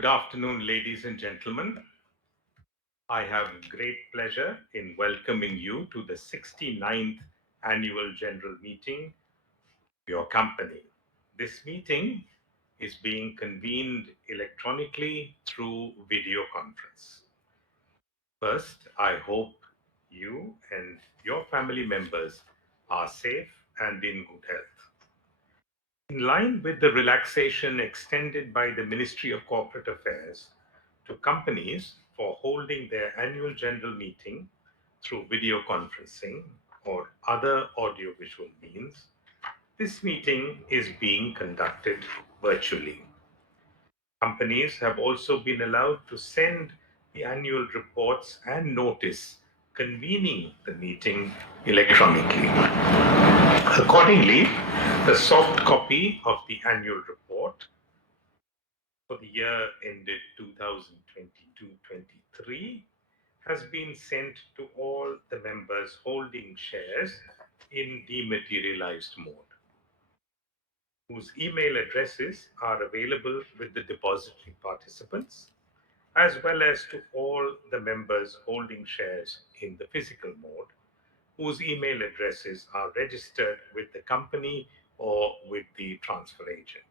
Good afternoon, ladies and gentlemen. I have great pleasure in welcoming you to the 69th Annual General Meeting of your company. This meeting is being convened electronically through video conference. First, I hope you and your family members are safe and in good health. In line with the relaxation extended by the Ministry of Corporate Affairs to companies for holding their annual general meeting through video conferencing or other audiovisual means, this meeting is being conducted virtually. Companies have also been allowed to send the annual reports and notice convening the meeting electronically. Accordingly, the soft copy of the annual report for the year ended 2022-23 has been sent to all the members holding shares in dematerialized mode, whose email addresses are available with the depository participants, as well as to all the members holding shares in the physical mode, whose email addresses are registered with the company or with the transfer agent.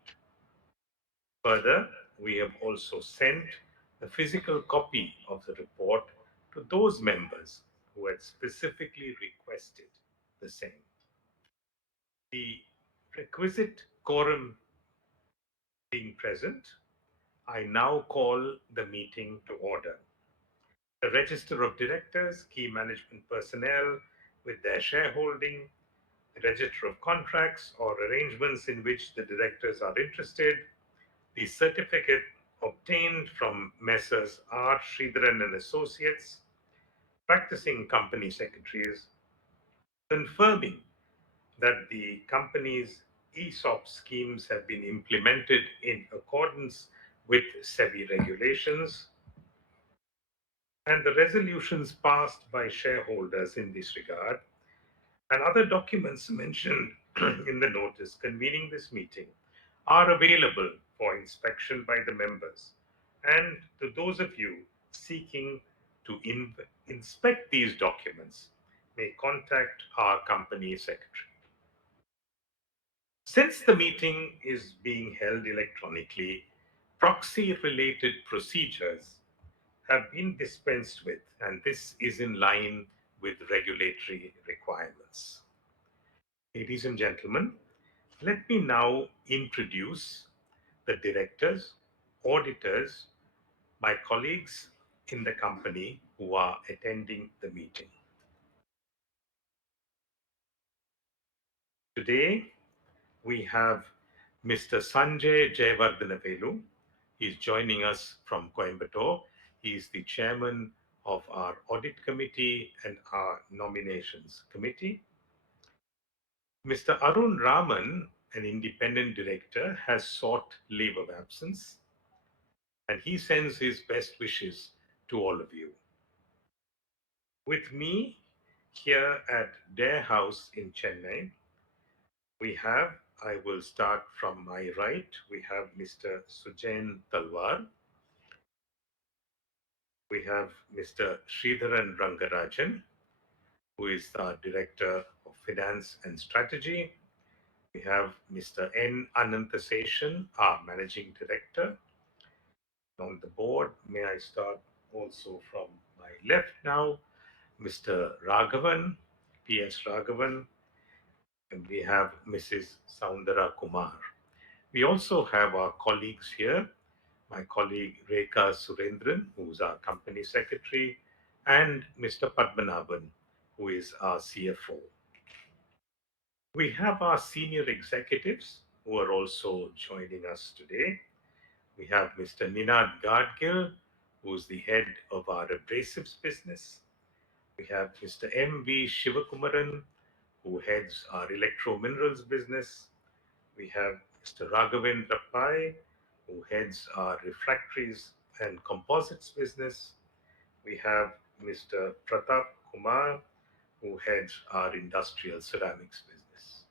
Further, we have also sent a physical copy of the report to those members who had specifically requested the same. The requisite quorum being present, I now call the meeting to order. The register of directors, key management personnel with their shareholding, the register of contracts or arrangements in which the directors are interested, the certificate obtained from Messrs. R. Sridharan and Associates, practicing company secretaries, confirming that the company's ESOP schemes have been implemented in accordance with SEBI regulations, and the resolutions passed by shareholders in this regard, and other documents mentioned in the notice convening this meeting are available for inspection by the members. And to those of you seeking to inspect these documents, may contact our company secretary. Since the meeting is being held electronically, proxy related procedures have been dispensed with, and this is in line with regulatory requirements. Ladies and gentlemen, let me now introduce the directors, auditors, my colleagues in the company who are attending the meeting. Today, we have Mr. Sanjay Jayawardhanavelu. He's joining us from Coimbatore. He is the chairman of our audit committee and our nominations committee. Mr. Arun Raman, an independent director, has sought leave of absence, and he sends his best wishes to all of you. With me here at their house in Chennai, I will start from my right, we have Mr. Sujain Talwar. We have Mr. Sridharan Rangarajan, who is the Director of Finance and Strategy. We have Mr. N. Ananthaseshan, our Managing Director. On the board, may I start also from my left now, Mr. Raghavan, P.S. Raghavan, and we have Mrs. Saundara Kumar. We also have our colleagues here, my colleague Rekha Surendran, who is our company secretary, and Mr. Padmanabhan, who is our CFO. We have our senior executives who are also joining us today. We have Mr. Ninad Gadgil, who is the head of our abrasives business. We have Mr. M.V. Shivakumaran, who heads our electro minerals business. We have Mr. Raghavendra Pai, who heads our refractories and composites business. We have Mr. Pratap Kumar, who heads our industrial ceramics business.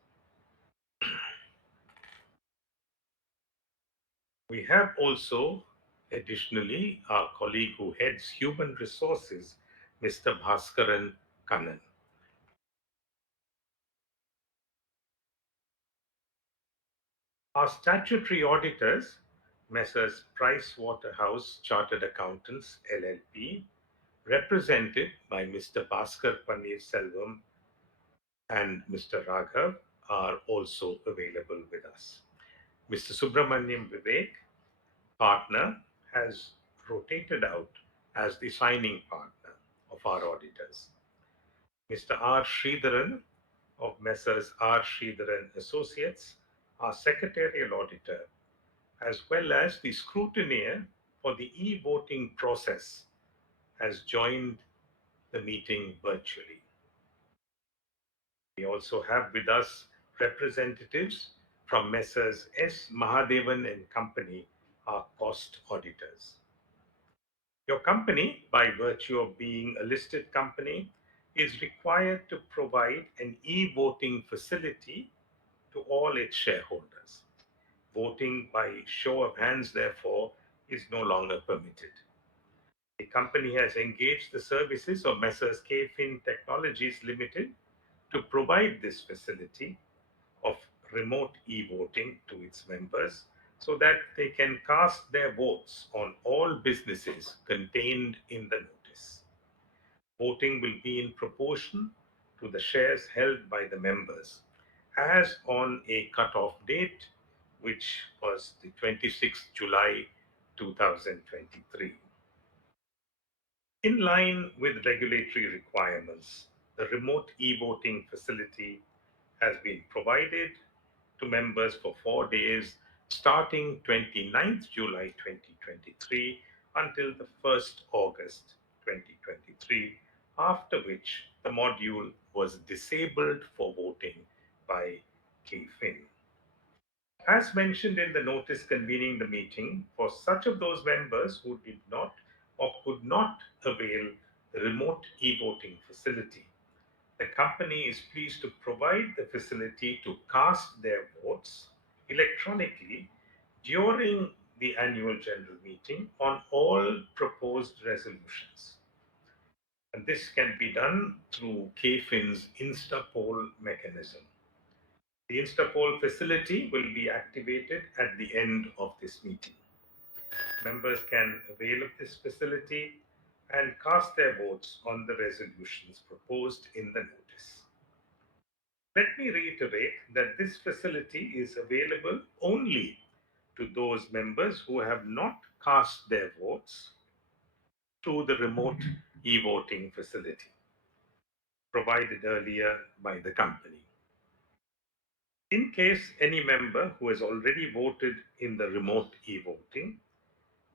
We have also Additionally, our colleague who heads human resources, Mr. Bhaskaran Kannan. Our statutory auditors, Messrs. Pricewaterhouse Chartered Accountants LLP, represented by Mr. Bhaskar Selvam and Mr. Raghav, are also available with us. Mr. Subramaniam Vivek, partner, has rotated out as the signing partner of our auditors. Mr. R. Sridharan of Messrs. R. Sridharan Associates, our secretarial auditor, as well as the scrutineer for the e-voting process, has joined the meeting virtually. We also have with us representatives from Messrs. S. Mahadevan and Company, our cost auditors. Your company, by virtue of being a listed company, is required to provide an e-voting facility to all its shareholders. Voting by show of hands, therefore, is no longer permitted. The company has engaged the services of Messrs. KFin Technologies Limited to provide this facility of remote e-voting to its members so that they can cast their votes on all businesses contained in the notice. Voting will be in proportion to the shares held by the members, as on a cut-off date, which was the 26th July 2023. In line with regulatory requirements, the remote e-voting facility has been provided to members for 4 days starting 29th July 2023 until the 1st August 2023, after which the module was disabled for voting by KFIN. As mentioned in the notice convening the meeting, for such of those members who did not or could not avail the remote e-voting facility, the company is pleased to provide the facility to cast their votes electronically during the annual general meeting on all proposed resolutions. And this can be done through KFIN's InstaPoll mechanism. The InstaPoll facility will be activated at the end of this meeting. Members can avail of this facility and cast their votes on the resolutions proposed in the notice. Let me reiterate that this facility is available only to those members who have not cast their votes through the remote e-voting facility provided earlier by the company. In case any member who has already voted in the remote e-voting,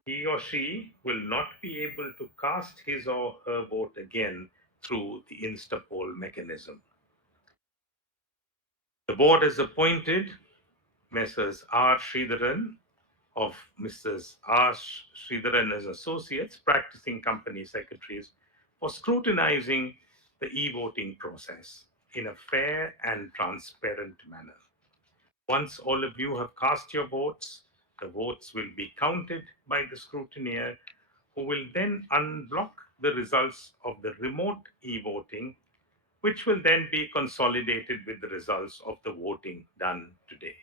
he or she will not be able to cast his or her vote again through the InstaPoll mechanism. The board has appointed Messrs. R. Sridharan of Mrs. R. Sridharan as associates, practicing company secretaries, for scrutinizing the e-voting process in a fair and transparent manner. Once all of you have cast your votes, the votes will be counted by the scrutineer, who will then unblock the results of the remote e-voting, which will then be consolidated with the results of the voting done today.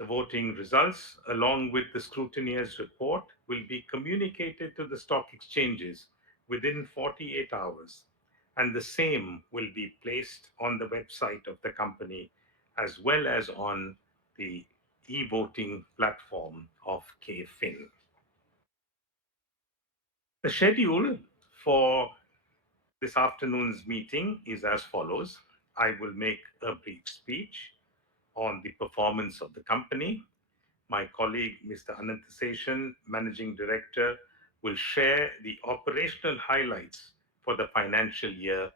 The voting results, along with the scrutineer's report, will be communicated to the stock exchanges within 48 hours, and the same will be placed on the website of the company as well as on the e-voting platform of KFIN. The schedule for this afternoon's meeting is as follows. I will make a brief speech on the performance of the company. My colleague, Mr. Ananthaseshan, Managing Director, will share the operational highlights for the financial year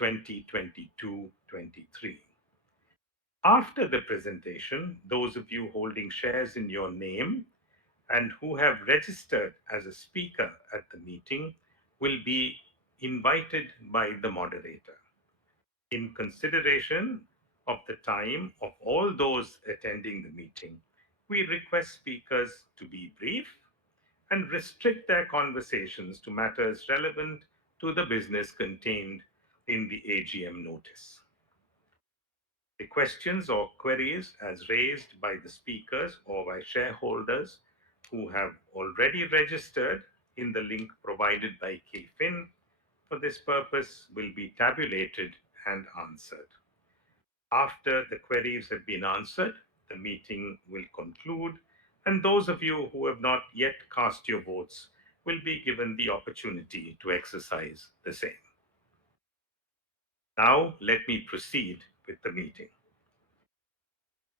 2022-23. After the presentation, those of you holding shares in your name and who have registered as a speaker at the meeting will be invited by the moderator. In consideration of the time of all those attending the meeting, We request speakers to be brief and restrict their conversations to matters relevant to the business contained in the AGM notice. The questions or queries as raised by the speakers or by shareholders who have already registered in the link provided by KFIN for this purpose will be tabulated and answered. After the queries have been answered, the meeting will conclude, and those of you who have not yet cast your votes will be given the opportunity to exercise the same. Now, let me proceed with the meeting.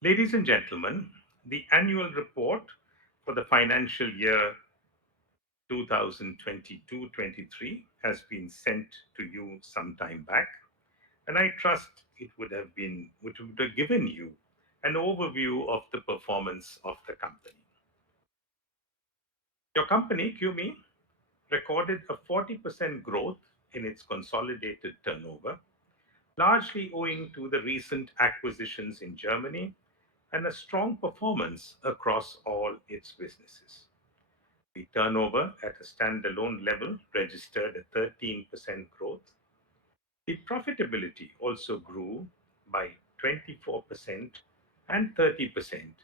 Ladies and gentlemen, the annual report for the financial year 2022-23 has been sent to you some time back, and I trust it would have given you an overview of the performance of the company. Your company, QME, recorded a 40% growth in its consolidated turnover, largely owing to the recent acquisitions in Germany and a strong performance across all its businesses. The turnover at a standalone level registered a 13% growth. The profitability also grew by 24% and 30%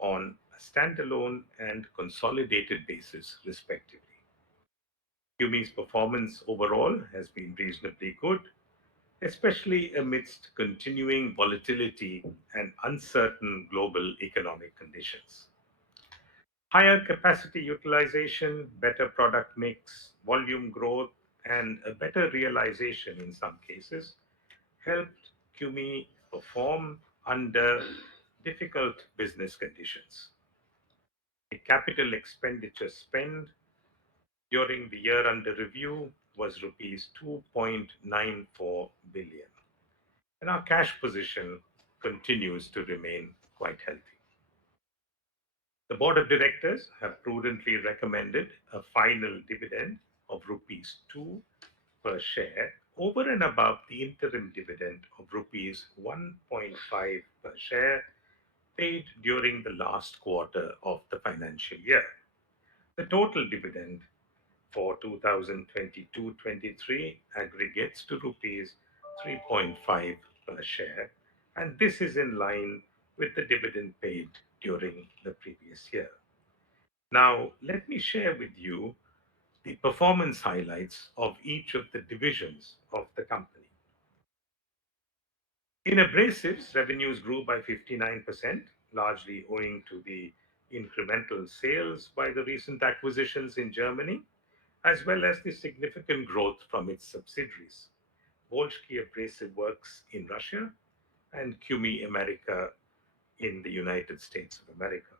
on a standalone and consolidated basis, respectively. QME's performance overall has been reasonably good, especially amidst continuing volatility and uncertain global economic conditions. Higher capacity utilization, better product mix, volume growth, and a better realization in some cases helped QME perform under difficult business conditions. The capital expenditure spend during the year under review was rupees 2.94 billion, and our cash position continues to remain quite healthy. The board of directors have prudently recommended a final dividend of rupees 2 per share over and above the interim dividend of rupees 1.5 per share paid during the last quarter of the financial year. The total dividend for 2022-23 aggregates to rupees 3.5 per share, and this is in line with the dividend paid during the previous year. Now, let me share with you the performance highlights of each of the divisions of the company. In abrasives, revenues grew by 59%, largely owing to the incremental sales by the recent acquisitions in Germany, as well as the significant growth from its subsidiaries, Volsky Abrasive Works in Russia and QME America in the United States of America.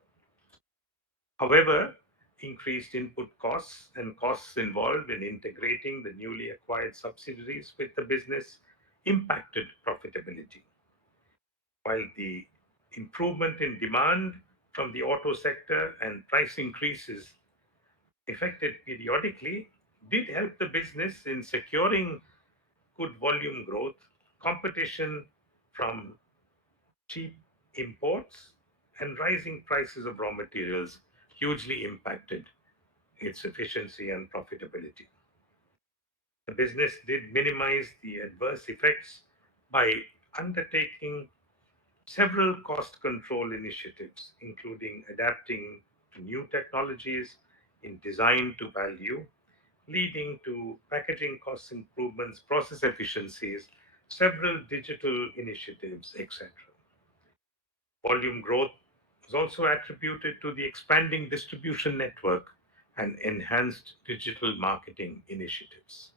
However, increased input costs and costs involved in integrating the newly acquired subsidiaries with the business impacted profitability. While the improvement in demand from the auto sector and price increases effected periodically did help the business in securing good volume growth, competition from cheap imports and rising prices of raw materials hugely impacted its efficiency and profitability. The business did minimize the adverse effects by undertaking several cost control initiatives, including adapting to new technologies in design to value, leading to packaging cost improvements, process efficiencies, several digital initiatives, etc. Volume growth was also attributed to the expanding distribution network and enhanced digital marketing initiatives.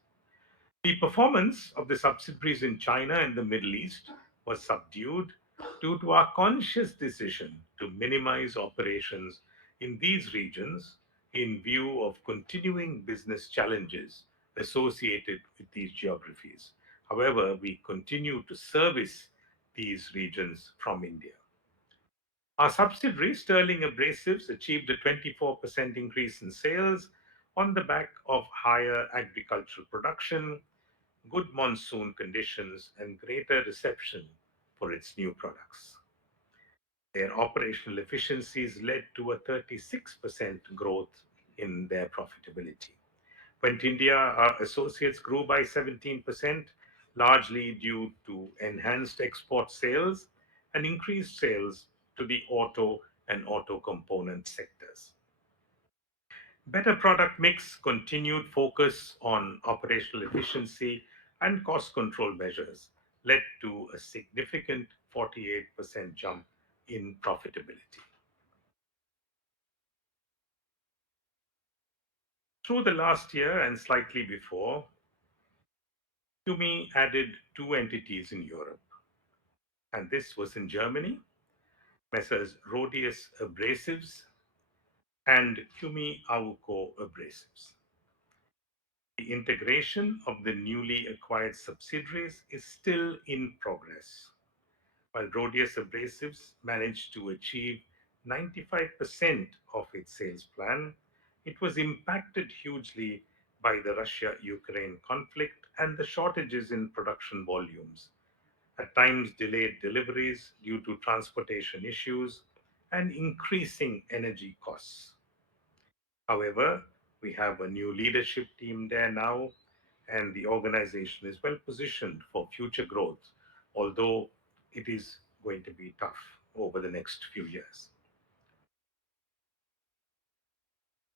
The performance of the subsidiaries in China and the Middle East was subdued due to our conscious decision to minimize operations in these regions in view of continuing business challenges associated with these geographies. However, we continue to service these regions from India. Our subsidiary, Sterling Abrasives, achieved a 24% increase in sales on the back of higher agricultural production, good monsoon conditions, and greater reception for its new products. Their operational efficiencies led to a 36% growth in their profitability. Went India, our associates grew by 17%, largely due to enhanced export sales and increased sales to the auto and auto component sectors. Better product mix, continued focus on operational efficiency, and cost control measures led to a significant 48% jump in profitability. Through the last year and slightly before, Tumi added two entities in Europe, and this was in Germany, Messrs. Rhodius Abrasives and Kumi Auco Abrasives. The integration of the newly acquired subsidiaries is still in progress. While Rhodius Abrasives managed to achieve 95% of its sales plan, it was impacted hugely by the Russia Ukraine conflict and the shortages in production volumes, at times delayed deliveries due to transportation issues, and increasing energy costs. However, we have a new leadership team there now, and the organization is well positioned for future growth, although it is going to be tough over the next few years.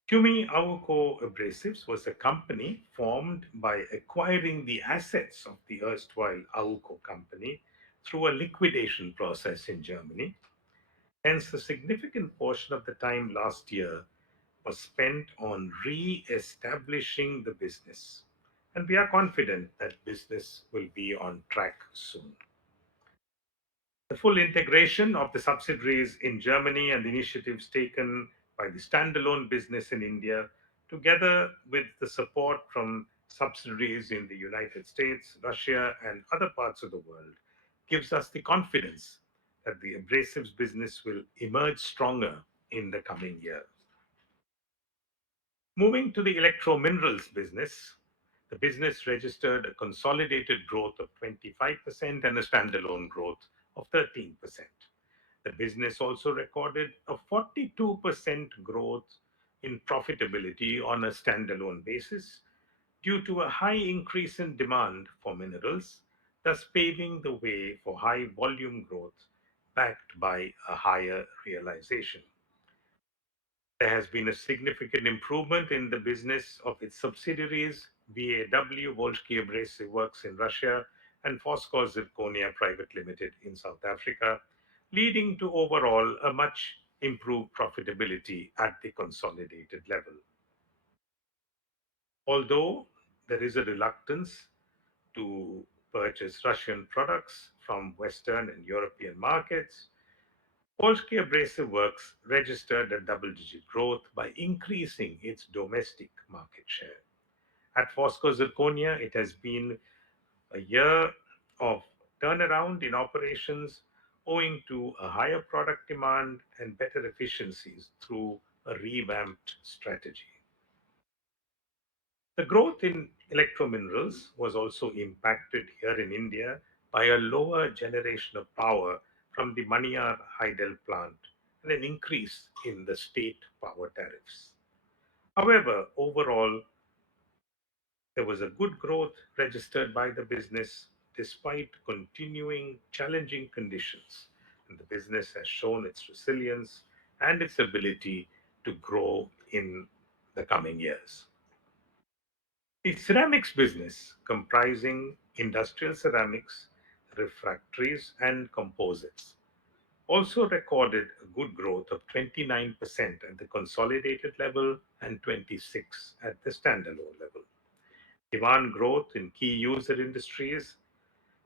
Kumi Awako Abrasives was a company formed by acquiring the assets of the erstwhile Awako company through a liquidation process in Germany. Hence, a significant portion of the time last year was spent on re-establishing the business, and we are confident that business will be on track soon. The full integration of the subsidiaries in Germany and the initiatives taken by the standalone business in India, together with the support from subsidiaries in the United States, Russia, and other parts of the world, gives us the confidence that the abrasives business will emerge stronger in the coming years. Moving to the electro minerals business, the business registered a consolidated growth of 25% and a standalone growth of 13%. The business also recorded a 42% growth in profitability on a standalone basis due to a high increase in demand for minerals, thus paving the way for high volume growth backed by a higher realization. There has been a significant improvement in the business of its subsidiaries, VAW, Volsky Abrasive Works in Russia, and Foskor Zirconia Private Limited in South Africa, leading to overall a much improved profitability at the consolidated level. Although there is a reluctance to purchase Russian products from Western and European markets, Polski Abrasive Works registered a double-digit growth by increasing its domestic market share. At Foskor Zirconia, it has been a year of turnaround in operations owing to a higher product demand and better efficiencies through a revamped strategy. The growth in electrominerals was also impacted here in India by a lower generation of power from the Maniyar Hydel plant and an increase in the state power tariffs. However, overall, there was a good growth registered by the business despite continuing challenging conditions, and the business has shown its resilience and its ability to grow in the coming years. The ceramics business, comprising industrial ceramics, refractories, and composites, also recorded a good growth of 29% at the consolidated level and 26% at the standalone level. Demand growth in key user industries,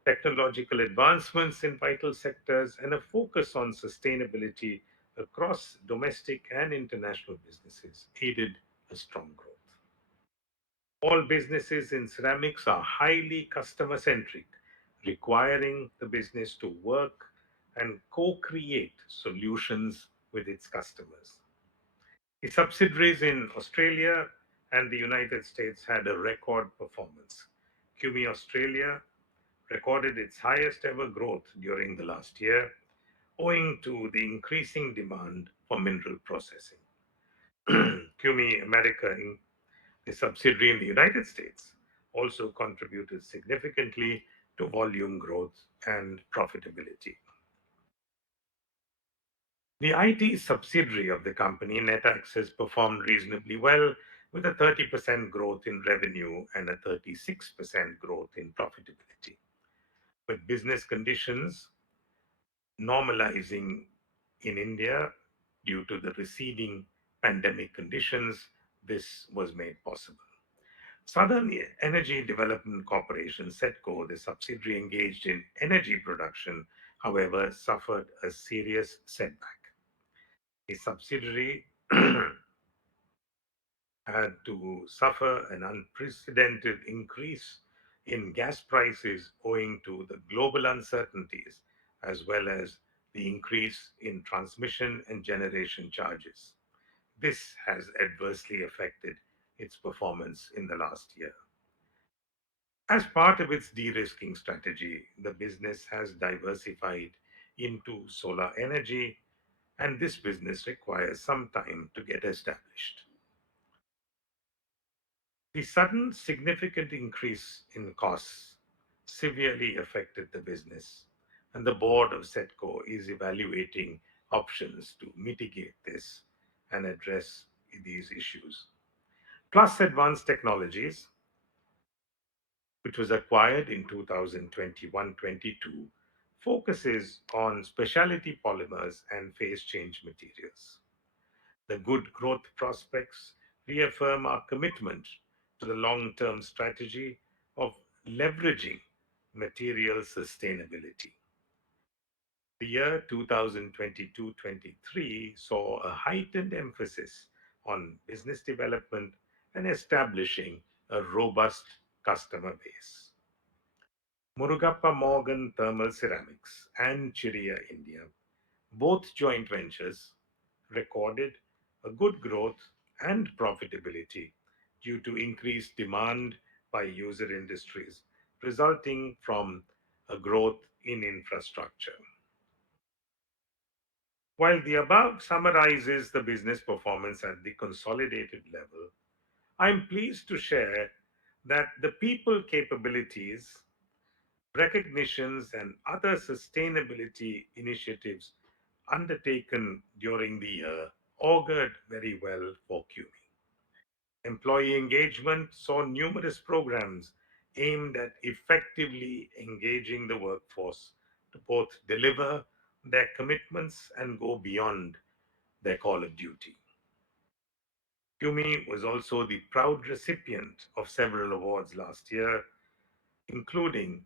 technological advancements in vital sectors, and a focus on sustainability across domestic and international businesses aided a strong growth. All businesses in ceramics are highly customer centric, requiring the business to work and co create solutions with its customers. The subsidiaries in Australia and the United States had a record performance. QME Australia recorded its highest ever growth during the last year, owing to the increasing demand for mineral processing. QME America, a subsidiary in the United States, also contributed significantly to volume growth and profitability. The IT subsidiary of the company, NetAccess, performed reasonably well with a 30% growth in revenue and a 36% growth in profitability. With business conditions normalizing in India due to the receding pandemic conditions, this was made possible. Southern Energy Development Corporation, SEDCO, the subsidiary engaged in energy production, however, suffered a serious setback. The subsidiary had to suffer an unprecedented increase in gas prices owing to the global uncertainties, as well as the increase in transmission and generation charges. This has adversely affected its performance in the last year. As part of its de risking strategy, the business has diversified into solar energy, and this business requires some time to get established. The sudden significant increase in costs severely affected the business, and the board of SETCO is evaluating options to mitigate this and address these issues. Plus Advanced Technologies, which was acquired in 2021-22, focuses on specialty polymers and phase change materials. The good growth prospects reaffirm our commitment to the long term strategy of leveraging material sustainability. The year 2022-23 saw a heightened emphasis on business development and establishing a robust customer base. Murugappa Morgan Thermal Ceramics and Chiria India, both joint ventures, recorded a good growth and profitability due to increased demand by user industries, resulting from a growth in infrastructure. While the above summarizes the business performance at the consolidated level, I'm pleased to share that the people capabilities, recognitions, and other sustainability initiatives undertaken during the year augured very well for QME. Employee engagement saw numerous programs aimed at effectively engaging the workforce to both deliver their commitments and go beyond their call of duty. QME was also the proud recipient of several awards last year, including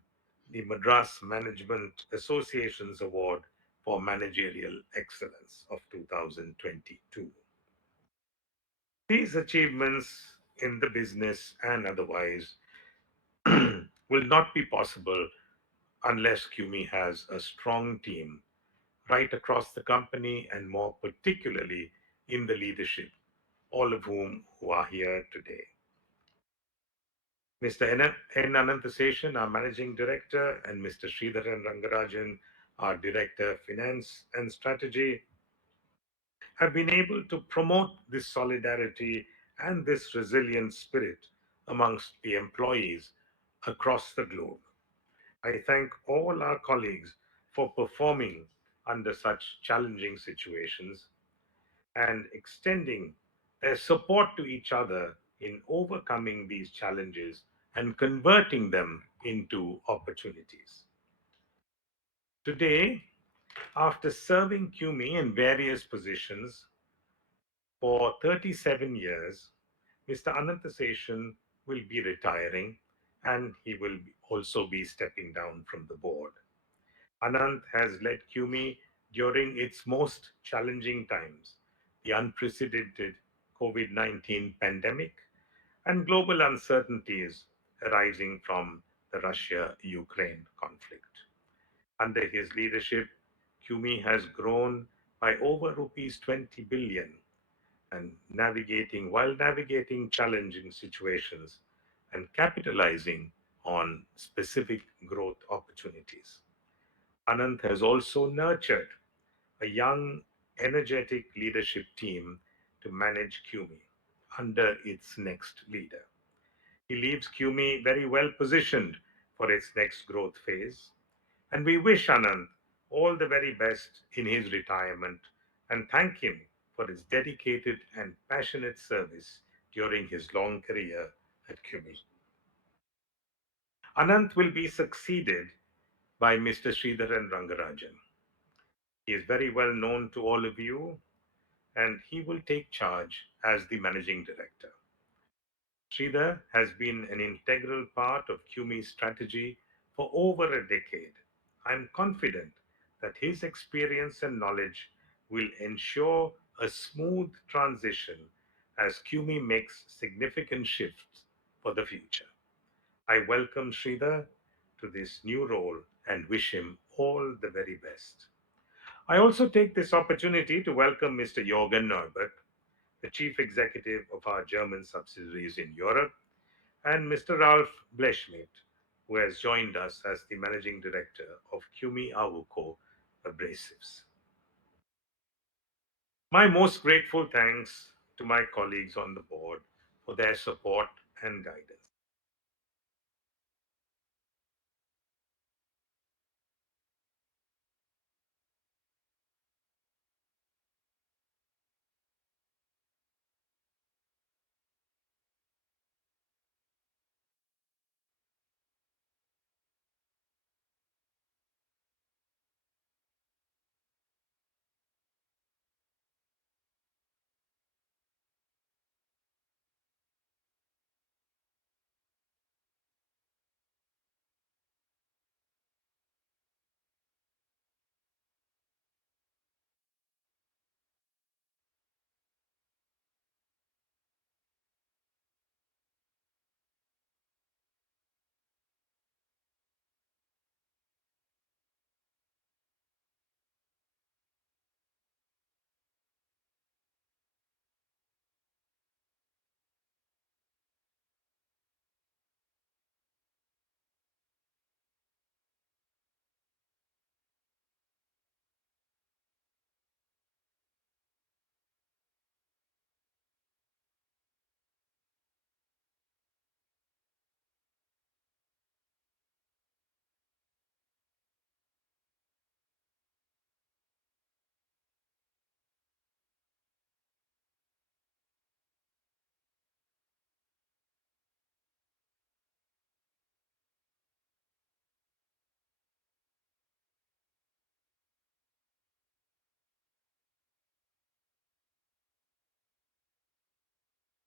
the Madras Management Association's Award for Managerial Excellence of 2022. These achievements in the business and otherwise will not be possible unless QME has a strong team right across the company and more particularly in the leadership, all of whom who are here today. Mr. N. Ananthaseshan, our Managing Director, and Mr. Sridharan Rangarajan, our Director, Finance and Strategy, have been able to promote this solidarity and this resilient spirit amongst the employees across the globe. I thank all our colleagues for performing under such challenging situations and extending their support to each other in overcoming these challenges and converting them into opportunities. Today, after serving QME in various positions for 37 years, Mr. Ananthaseshan will be retiring and he will also be stepping down from the board. Anant has led QME during its most challenging times, the unprecedented COVID-19 pandemic and global uncertainties arising from the Russia-Ukraine conflict. Under his leadership, QME has grown by over rupees 20 billion and while navigating challenging situations and capitalizing on specific growth opportunities. Anant has also nurtured a young, energetic leadership team to manage QME under its next leader. He leaves QME very well positioned for its next growth phase, and we wish Anand all the very best in his retirement and thank him for his dedicated and passionate service during his long career at QME. Anant will be succeeded by Mr. Sridharan Rangarajan. He is very well known to all of you, and he will take charge as the managing director. Sridhar has been an integral part of QME's strategy for over a decade. I'm confident that his experience and knowledge will ensure a smooth transition as QME makes significant shifts for the future. I welcome Sridhar to this new role and wish him all the very best. I also take this opportunity to welcome Mr. Jorgen Neubert, the Chief Executive of our German subsidiaries in Europe, and Mr. Ralph Bleshmidt, who has joined us as the Managing Director of QMI Awuko Abrasives. My most grateful thanks to my colleagues on the board for their support and guidance.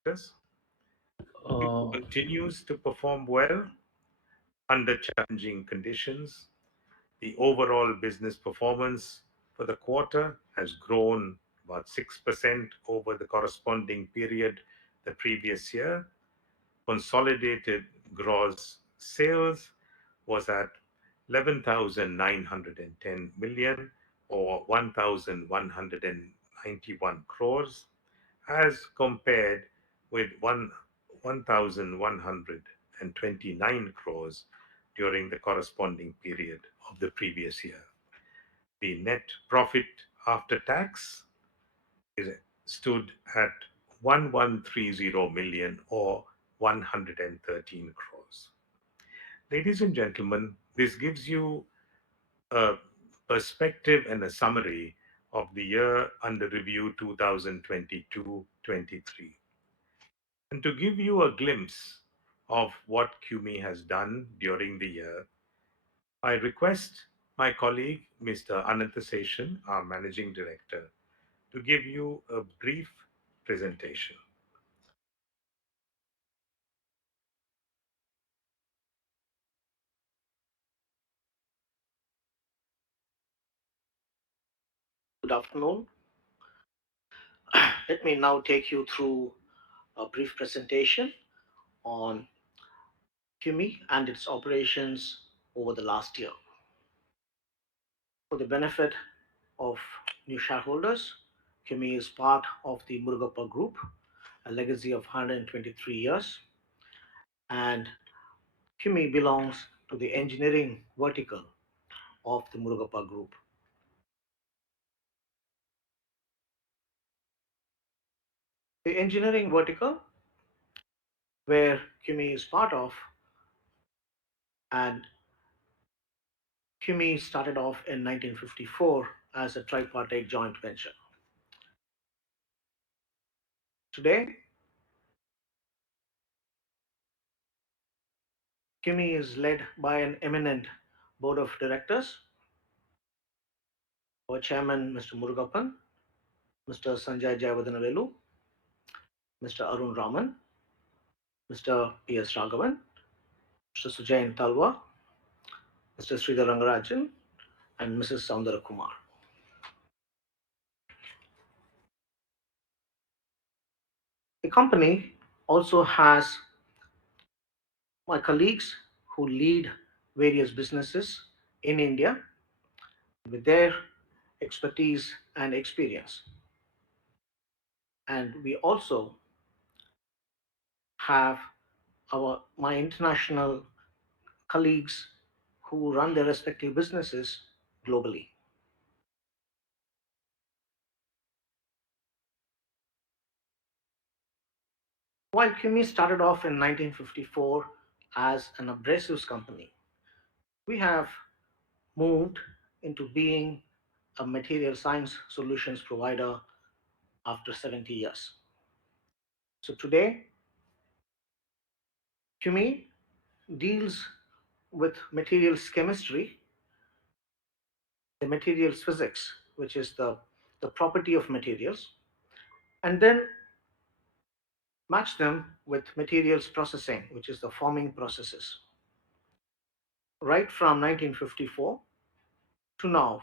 QMI Uh, continues to perform well under challenging conditions. The overall business performance for the quarter has grown about 6% over the corresponding period the previous year. Consolidated gross sales was at 11,910 million or 1,191 crores as compared with 1,129 crores during the corresponding period of the previous year. The net profit after tax is, stood at 1130 million or 113 crores. Ladies and gentlemen, this gives you a perspective and a summary of the year under review 2022-23. And to give you a glimpse of what QME has done during the year, I request my colleague, Mr. Ananthaseshan, our Managing Director, to give you a brief presentation. Good afternoon. Let me now take you through a brief presentation on QMI and its operations over the last year. For the benefit of new shareholders, QMI is part of the Murugappa Group, a legacy of 123 years, and QMI belongs to the engineering vertical of the Murugappa Group. The engineering vertical, where QME is part of, and QME started off in 1954 as a tripartite joint venture. Today, QME is led by an eminent board of directors. Our chairman, Mr. Murugappan, Mr. Sanjay Jayavardhanavelu, Mr. Arun Raman, Mr. P.S. Raghavan, Mr. Sujayan Talwa, Mr. Sridhar Rangarajan, and Mrs. Soundara Kumar. The company also has my colleagues who lead various businesses in India with their expertise and experience. And we also have my international colleagues who run their respective businesses globally. While QME started off in 1954 as an abrasives company, we have moved into being a material science solutions provider after 70 years. So today, QME deals with materials chemistry, the materials physics, which is the property of materials, and then match them with materials processing, which is the forming processes. Right from 1954 to now,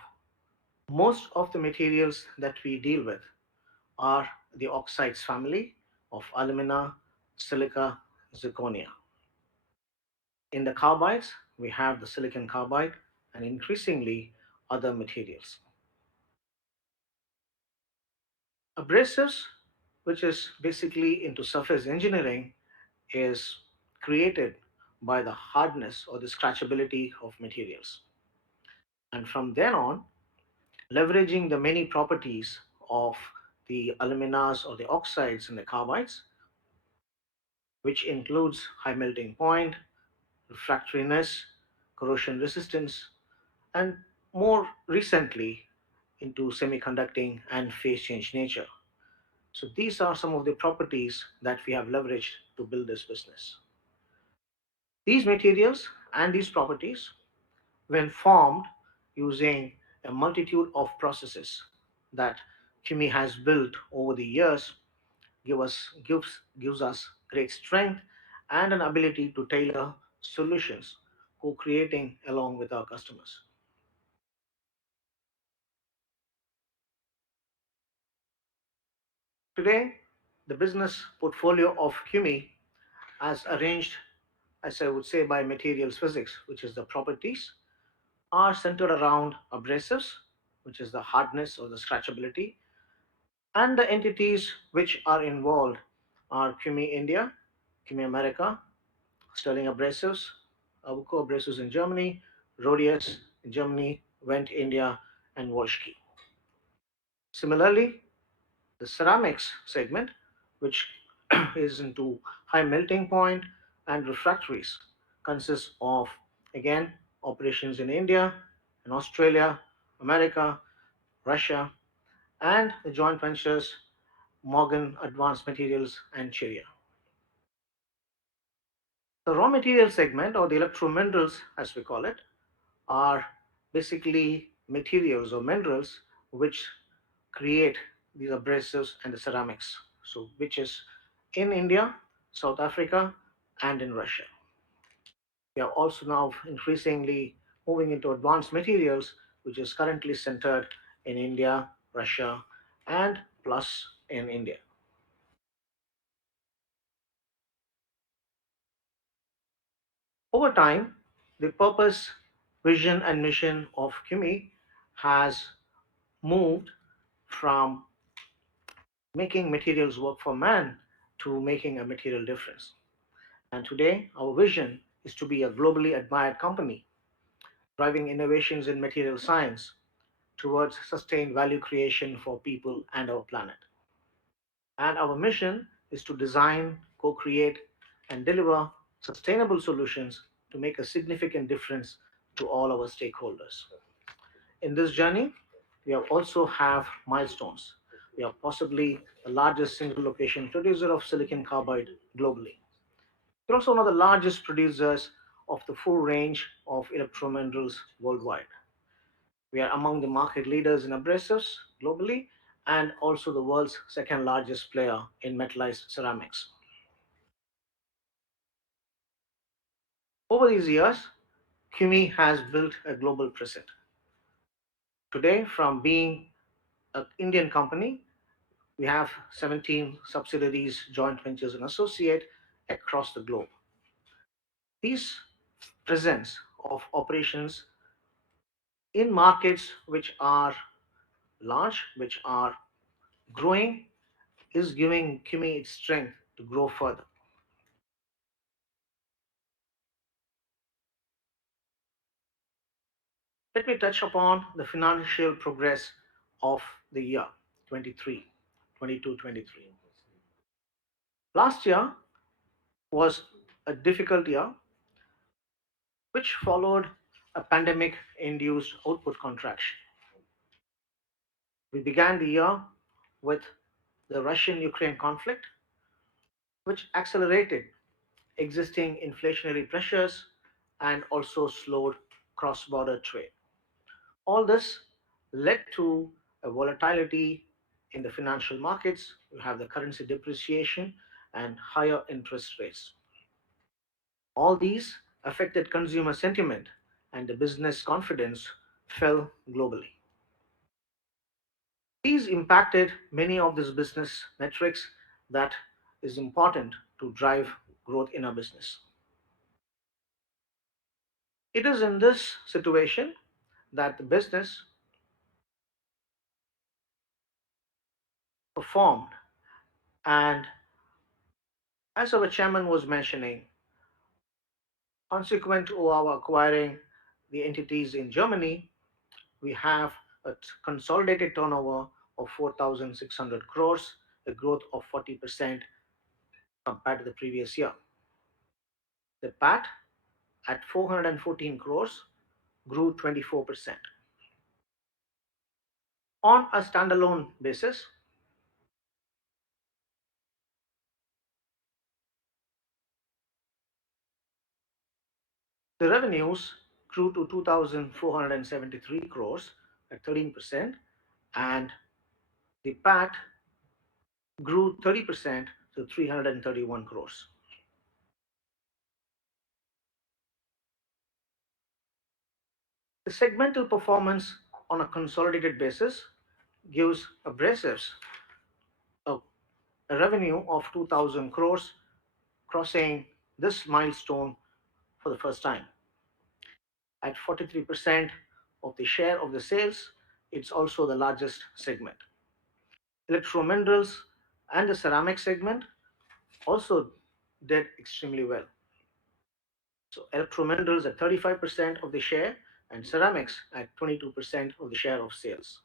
most of the materials that we deal with are the oxides family of alumina, silica, zirconia. In the carbides, we have the silicon carbide and increasingly other materials. Abrasives, which is basically into surface engineering, is created by the hardness or the scratchability of materials. And from then on, leveraging the many properties of the aluminas or the oxides and the carbides, which includes high melting point, refractoriness, corrosion resistance, and more recently into semiconducting and phase change nature. So these are some of the properties that we have leveraged to build this business. These materials and these properties, when formed using a multitude of processes that Kimi has built over the years, gives us great strength and an ability to tailor solutions, co-creating along with our customers. Today, the business portfolio of QME, as arranged, as I would say, by materials physics, which is the properties, are centered around abrasives, which is the hardness or the scratchability, and the entities which are involved are QME India, QME America, Sterling Abrasives, Abuco Abrasives in Germany, Rhodius in Germany, Wendt India, and Wolski. Similarly, the ceramics segment, which is into high melting point and refractories, consists of, again, operations in India, in Australia, America, Russia, and the joint ventures Morgan Advanced Materials and Cheria. The raw material segment, or the electrominerals as we call it, are basically materials or minerals which create these abrasives and the ceramics. So, which is in India, South Africa, and in Russia. We are also now increasingly moving into advanced materials, which is currently centered in India, Russia, and plus in India. Over time, the purpose, vision, and mission of Kimi has moved from making materials work for man to making a material difference. And today, our vision is to be a globally admired company, driving innovations in material science towards sustained value creation for people and our planet. And our mission is to design, co create, and deliver sustainable solutions to make a significant difference to all our stakeholders. In this journey, we also have milestones. We are possibly the largest single location producer of silicon carbide globally. We're also one of the largest producers of the full range of electrominerals worldwide. We are among the market leaders in abrasives globally and also the world's second largest player in metallized ceramics. Over these years, CUMI has built a global presence. Today, from being an Indian company, we have 17 subsidiaries, joint ventures, and associate across the globe. These presence of operations in markets which are large, which are growing, is giving CUMI its strength to grow further. Let me touch upon the financial progress of the year 23, 22, 23. Last year was a difficult year, which followed a pandemic induced output contraction. We began the year with the Russian Ukraine conflict, which accelerated existing inflationary pressures and also slowed cross border trade. All this led to a volatility in the financial markets. You have the currency depreciation and higher interest rates. All these affected consumer sentiment and the business confidence fell globally. These impacted many of these business metrics that is important to drive growth in our business. It is in this situation that the business performed, and as our chairman was mentioning, consequent to our acquiring the entities in Germany, we have a consolidated turnover of 4,600 crores, a growth of 40% compared to the previous year. The PAT at 414 crores grew 24%. On a standalone basis, the revenues grew to 2,473 crores at 13%, and the PAT grew 30% to 331 crores. The segmental performance on a consolidated basis gives abrasives a, a revenue of 2,000 crores, crossing this milestone for the first time. At 43% of the share of the sales, it's also the largest segment. Electrominerals and the ceramic segment also did extremely well. So electrominerals at 35% of the share and ceramics at 22% of the share of sales.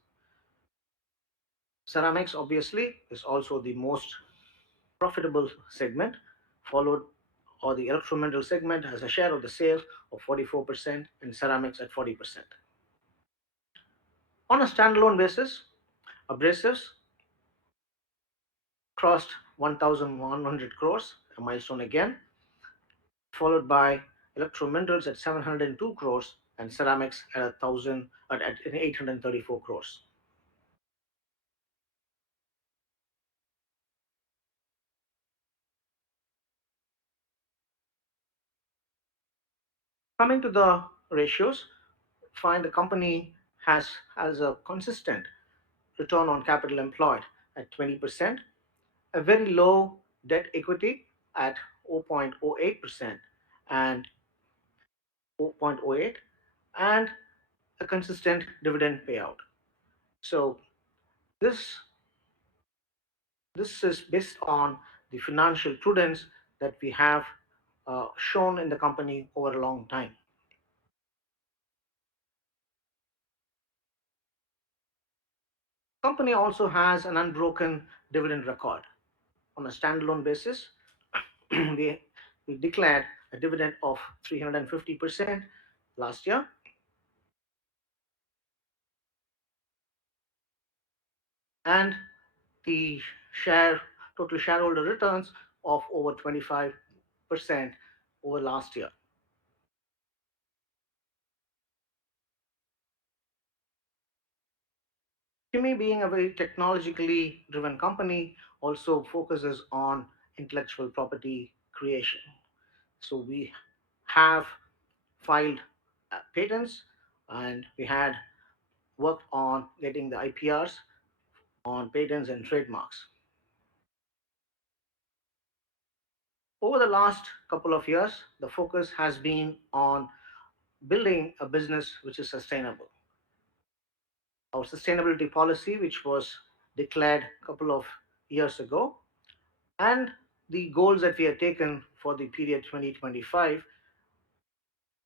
Ceramics obviously is also the most profitable segment, followed or the electromineral segment has a share of the sales of 44% and ceramics at 40%. On a standalone basis, abrasives crossed 1,100 crores, a milestone again, followed by electrominerals at 702 crores and ceramics at 834 crores. Coming to the ratios, find the company has a consistent return on capital employed at 20%, a very low debt equity at 0.08% and 0.08, and a consistent dividend payout. So this this is based on the financial prudence that we have shown in the company over a long time. Company also has an unbroken dividend record. on a standalone basis, we, we declared a dividend of 350% last year, and the share total shareholder returns of over 25% over last year. Kimi, being a very technologically driven company, also focuses on intellectual property creation. So we have filed patents, and we had worked on getting the IPRs on patents and trademarks. Over the last couple of years, the focus has been on building a business which is sustainable. Our sustainability policy, which was declared a couple of years ago, and the goals that we have taken for the period 2025,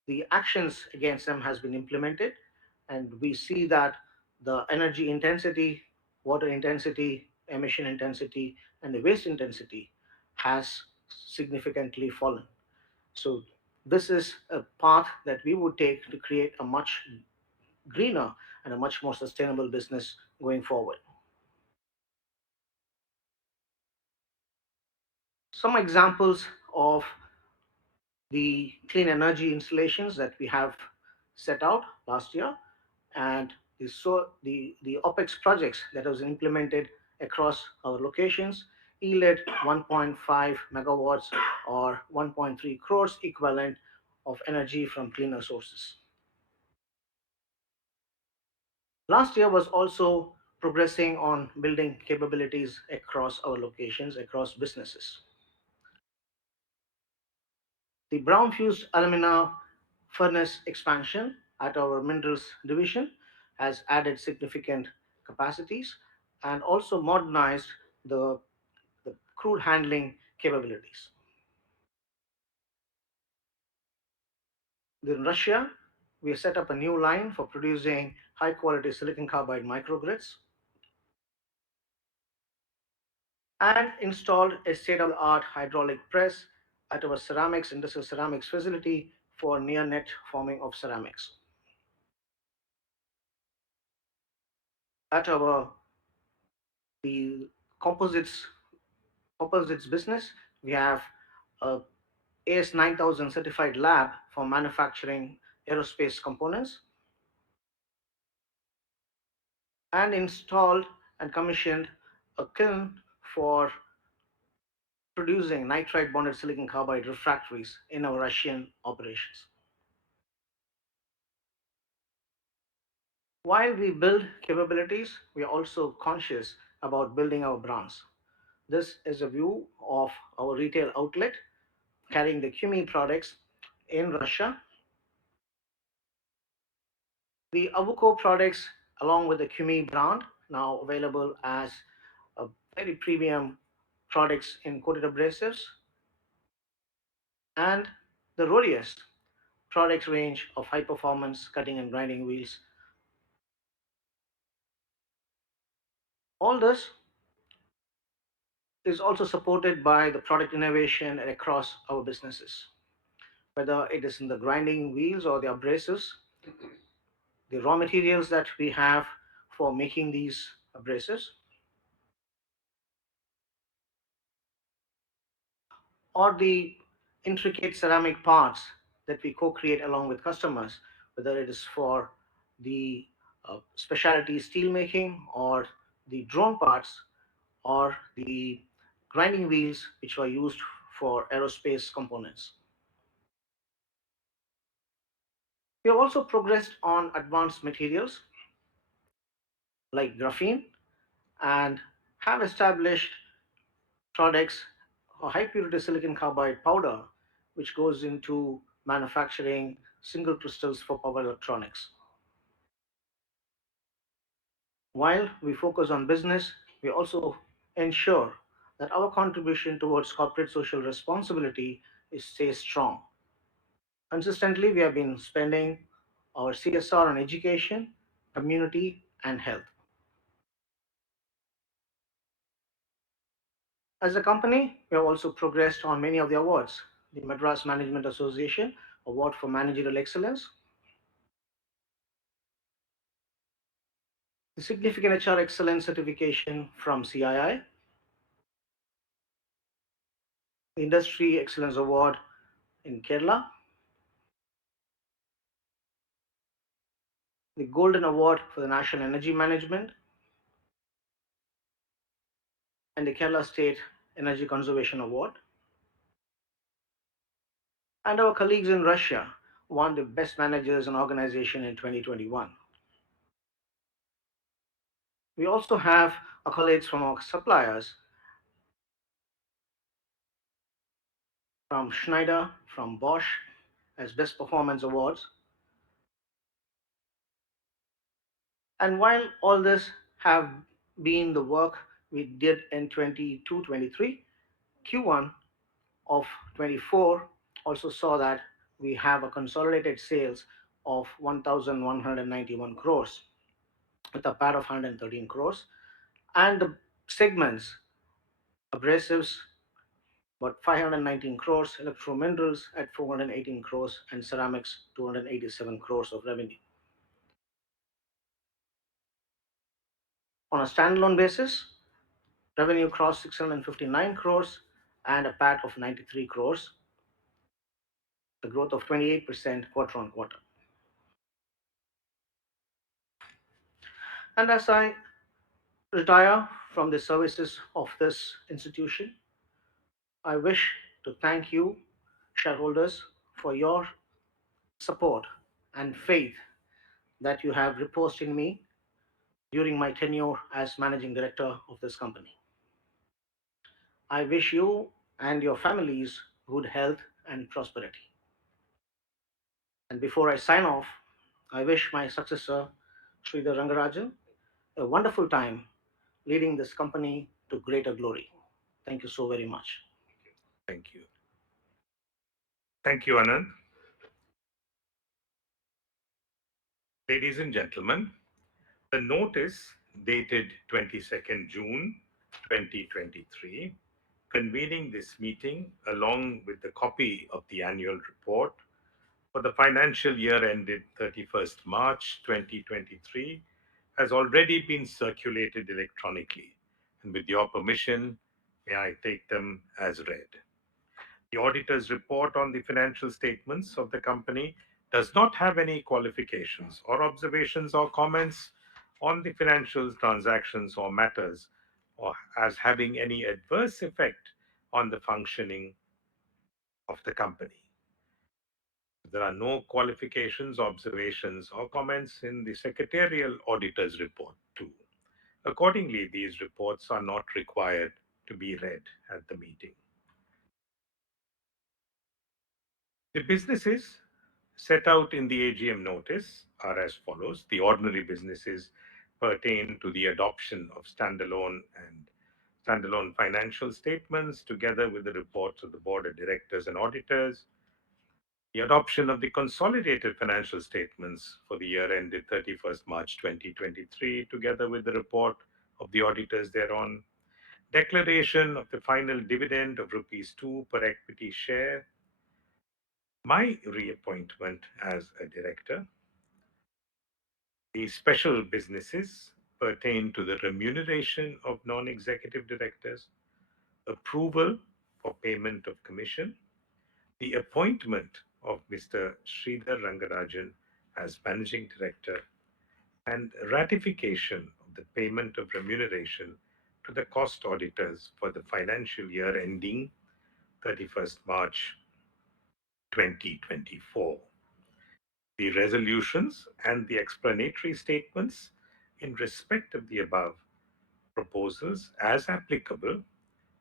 the actions against them has been implemented, and we see that the energy intensity, water intensity, emission intensity, and the waste intensity has significantly fallen. So this is a path that we would take to create a much greener and a much more sustainable business going forward. Some examples of the clean energy installations that we have set out last year, and the OPEX projects that was implemented across our locations yielded 1.5 megawatts or 1.3 crores equivalent of energy from cleaner sources. Last year was also progressing on building capabilities across our locations, across businesses. The brown fused alumina furnace expansion at our minerals division has added significant capacities and also modernized the crude handling capabilities. In Russia, we have set up a new line for producing high quality silicon carbide microgrids and installed a state of the art hydraulic press at our industrial ceramics facility for near net forming of ceramics. At our the composites business, we have a AS9000 certified lab for manufacturing aerospace components, and installed and commissioned a kiln for producing nitride bonded silicon carbide refractories in our Russian operations. While we build capabilities, we are also conscious about building our brands. This is a view of our retail outlet carrying the Kimi products in Russia. The Avuco products, along with the Kimi brand, now available as a very premium products in coated abrasives, and the Rodius product range of high performance cutting and grinding wheels. All this is also supported by the product innovation across our businesses, whether it is in the grinding wheels or the abrasives, the raw materials that we have for making these abrasives, or the intricate ceramic parts that we co-create along with customers, whether it is for the specialty steel making or the drone parts or the grinding wheels which were used for aerospace components. We have also progressed on advanced materials like graphene and have established products or high purity silicon carbide powder, which goes into manufacturing single crystals for power electronics. While we focus on business, we also ensure that our contribution towards corporate social responsibility stays strong. Consistently, we have been spending our CSR on education, community, and health. As a company, we have also progressed on many of the awards. The Madras Management Association Award for Managerial Excellence, the Significant HR Excellence Certification from CII, the Industry Excellence Award in Kerala, the Golden Award for the National Energy Management, and the Kerala State Energy Conservation Award. And our colleagues in Russia won the Best Managers and Organization in 2021. We also have accolades from our suppliers, from Schneider, from Bosch, as Best Performance Awards. And while all this have been the work we did in 22-23, Q1 of 24 also saw that we have a consolidated sales of 1,191 crores with a PAT of 113 crores, and the segments abrasives about 519 crores, electro minerals at 418 crores, and ceramics 287 crores of revenue. On a standalone basis, revenue crossed 659 crores and a PAT of 93 crores, the growth of 28% quarter on quarter. And as I retire from the services of this institution, I wish to thank you, shareholders, for your support and faith that you have reposed in me during my tenure as managing director of this company. I wish you and your families good health and prosperity. And before I sign off, I wish my successor, Sridhar Rangarajan, a wonderful time leading this company to greater glory. Thank you so very much. Thank you. Thank you, Anand. Ladies and gentlemen, the notice dated 22nd June 2023, convening this meeting along with the copy of the annual report for the financial year ended 31st March 2023, has already been circulated electronically, and with your permission, may I take them as read. The auditor's report on the financial statements of the company does not have any qualifications or observations or comments on the financial transactions or matters or as having any adverse effect on the functioning of the company. There are no qualifications, observations, or comments in the secretarial auditor's report, too. Accordingly, these reports are not required to be read at the meeting. The businesses set out in the AGM notice are as follows. The ordinary businesses pertain to the adoption of standalone financial statements together with the reports of the board of directors and auditors, the adoption of the consolidated financial statements for the year ended 31st March 2023 together with the report of the auditors thereon, declaration of the final dividend of rupees 2 per equity share, my reappointment as a director. The special businesses pertain to the remuneration of non-executive directors, approval for payment of commission, the appointment of Mr. Sridhar Rangarajan as managing director, and ratification of the payment of remuneration to the cost auditors for the financial year ending 31st March 2024. The resolutions and the explanatory statements in respect of the above proposals, as applicable,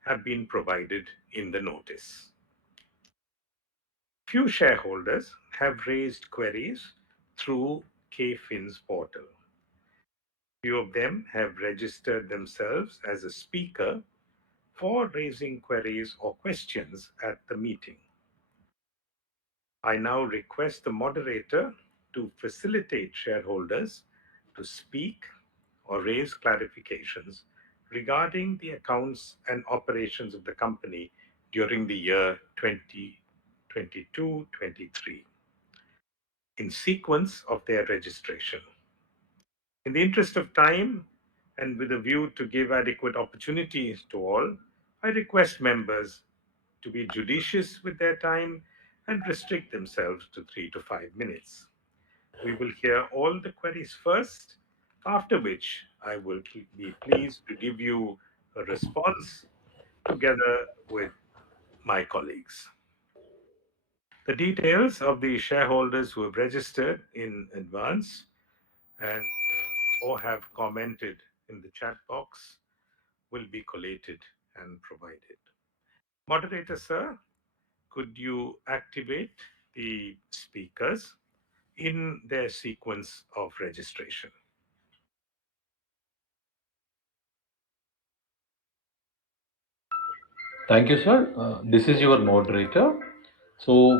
have been provided in the notice. Few shareholders have raised queries through KFIN's portal. Few of them have registered themselves as a speaker for raising queries or questions at the meeting. I now request the moderator to facilitate shareholders to speak or raise clarifications regarding the accounts and operations of the company during the year 2022-23 in sequence of their registration. In the interest of time and with a view to give adequate opportunities to all, I request members to be judicious with their time and restrict themselves to 3 to 5 minutes. We will hear all the queries first, after which I will be pleased to give you a response together with my colleagues. The details of the shareholders who have registered in advance and or have commented in the chat box will be collated and provided. Moderator, sir, could you activate the speakers in their sequence of registration? Thank you, sir. This is your moderator. So,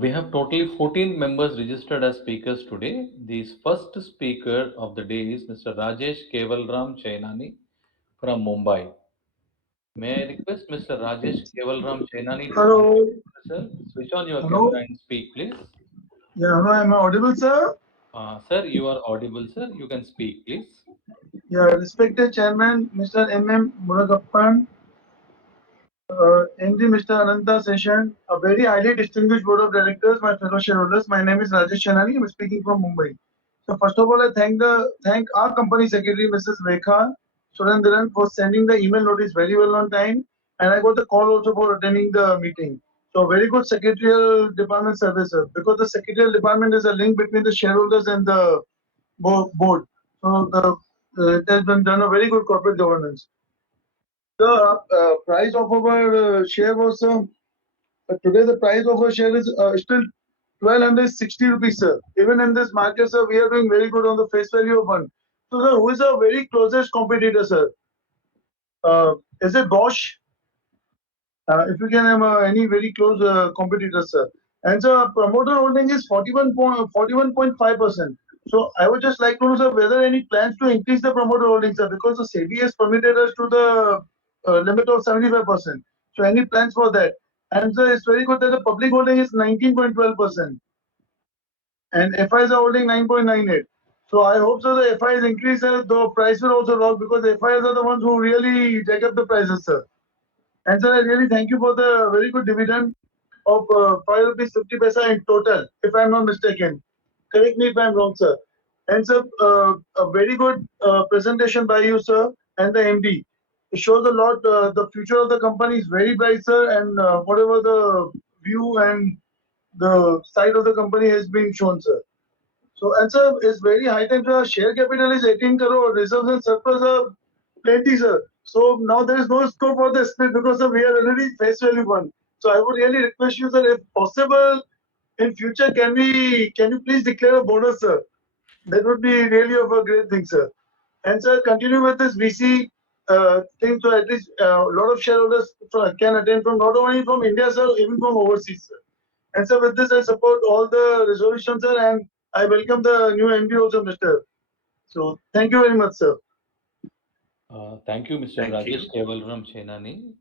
we have totally 14 members registered as speakers today. The first speaker of the day is Mr. Rajesh Kevalram Chainani from Mumbai. May I request Mr. Rajesh Kevalram Chainani to Hello. unmute yourself, switch on your Hello. camera and speak, please. Yeah, hello. Am I audible, sir? Sir, you are audible, sir. You can speak, please. Yeah, respected Chairman, Mr. M.M. Murugappan, MD Mr. Ananta Session, a very highly distinguished board of directors, my fellow shareholders. My name is Rajesh Chanani. I'm speaking from Mumbai. So first of all, I thank our company secretary, Mrs. Rekha Surendran, for sending the email notice very well on time, and I got the call also for attending the meeting. So very good secretarial department service, sir, because the secretarial department is a link between the shareholders and the board. So it has been done a very good corporate governance. The price of our share was today the price of our share is still 1260 rupees, sir. Even in this market, sir, we are doing very good on the face value of one. So, sir, who is our very closest competitor, sir? Is it Bosch? If you can have any very close competitor, sir. And sir, promoter holding is 41.5%. So I would just like to know, sir, whether any plans to increase the promoter holding, sir, because the SEBI has permitted us to the limit of 75%. So any plans for that? And sir, it's very good that the public holding is 19.12%. And FIs are holding 9.98. So I hope so the FIs increase, sir, the price will also drop because FIs are the ones who really jack up the prices, sir. And sir, I really thank you for the very good dividend of 5 rupees 50 paisa in total, if I'm not mistaken. Correct me if I'm wrong, sir. And sir, a very good presentation by you, sir, and the MD. It shows a lot. The future of the company is very bright, sir, and whatever the view and the side of the company has been shown, sir. So, and sir, it's very high time, sir. Share capital is 18 crore, reserves and surplus are plenty, sir. So now there is no scope for the split because sir, we are already face value one. So I would really request you, sir, if possible, in future, can you please declare a bonus, sir? That would be really of a great thing, sir. And sir, continue with this VC thing, so at least a lot of shareholders can attend from not only from India, sir, even from overseas, sir. And so with this, I support all the resolutions, sir, and I welcome the new MD also, Mr. So thank you very much, sir. Thank you, Mr. Thank Rajesh you. Kevalram Chainani.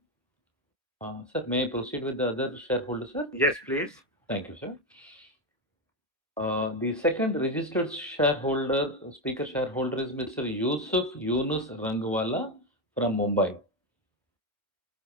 Sir, may I proceed with the other shareholder, sir? Yes, please. Thank you, sir. The second registered speaker shareholder is Mr. Yusuf Yunus Rangwala from Mumbai.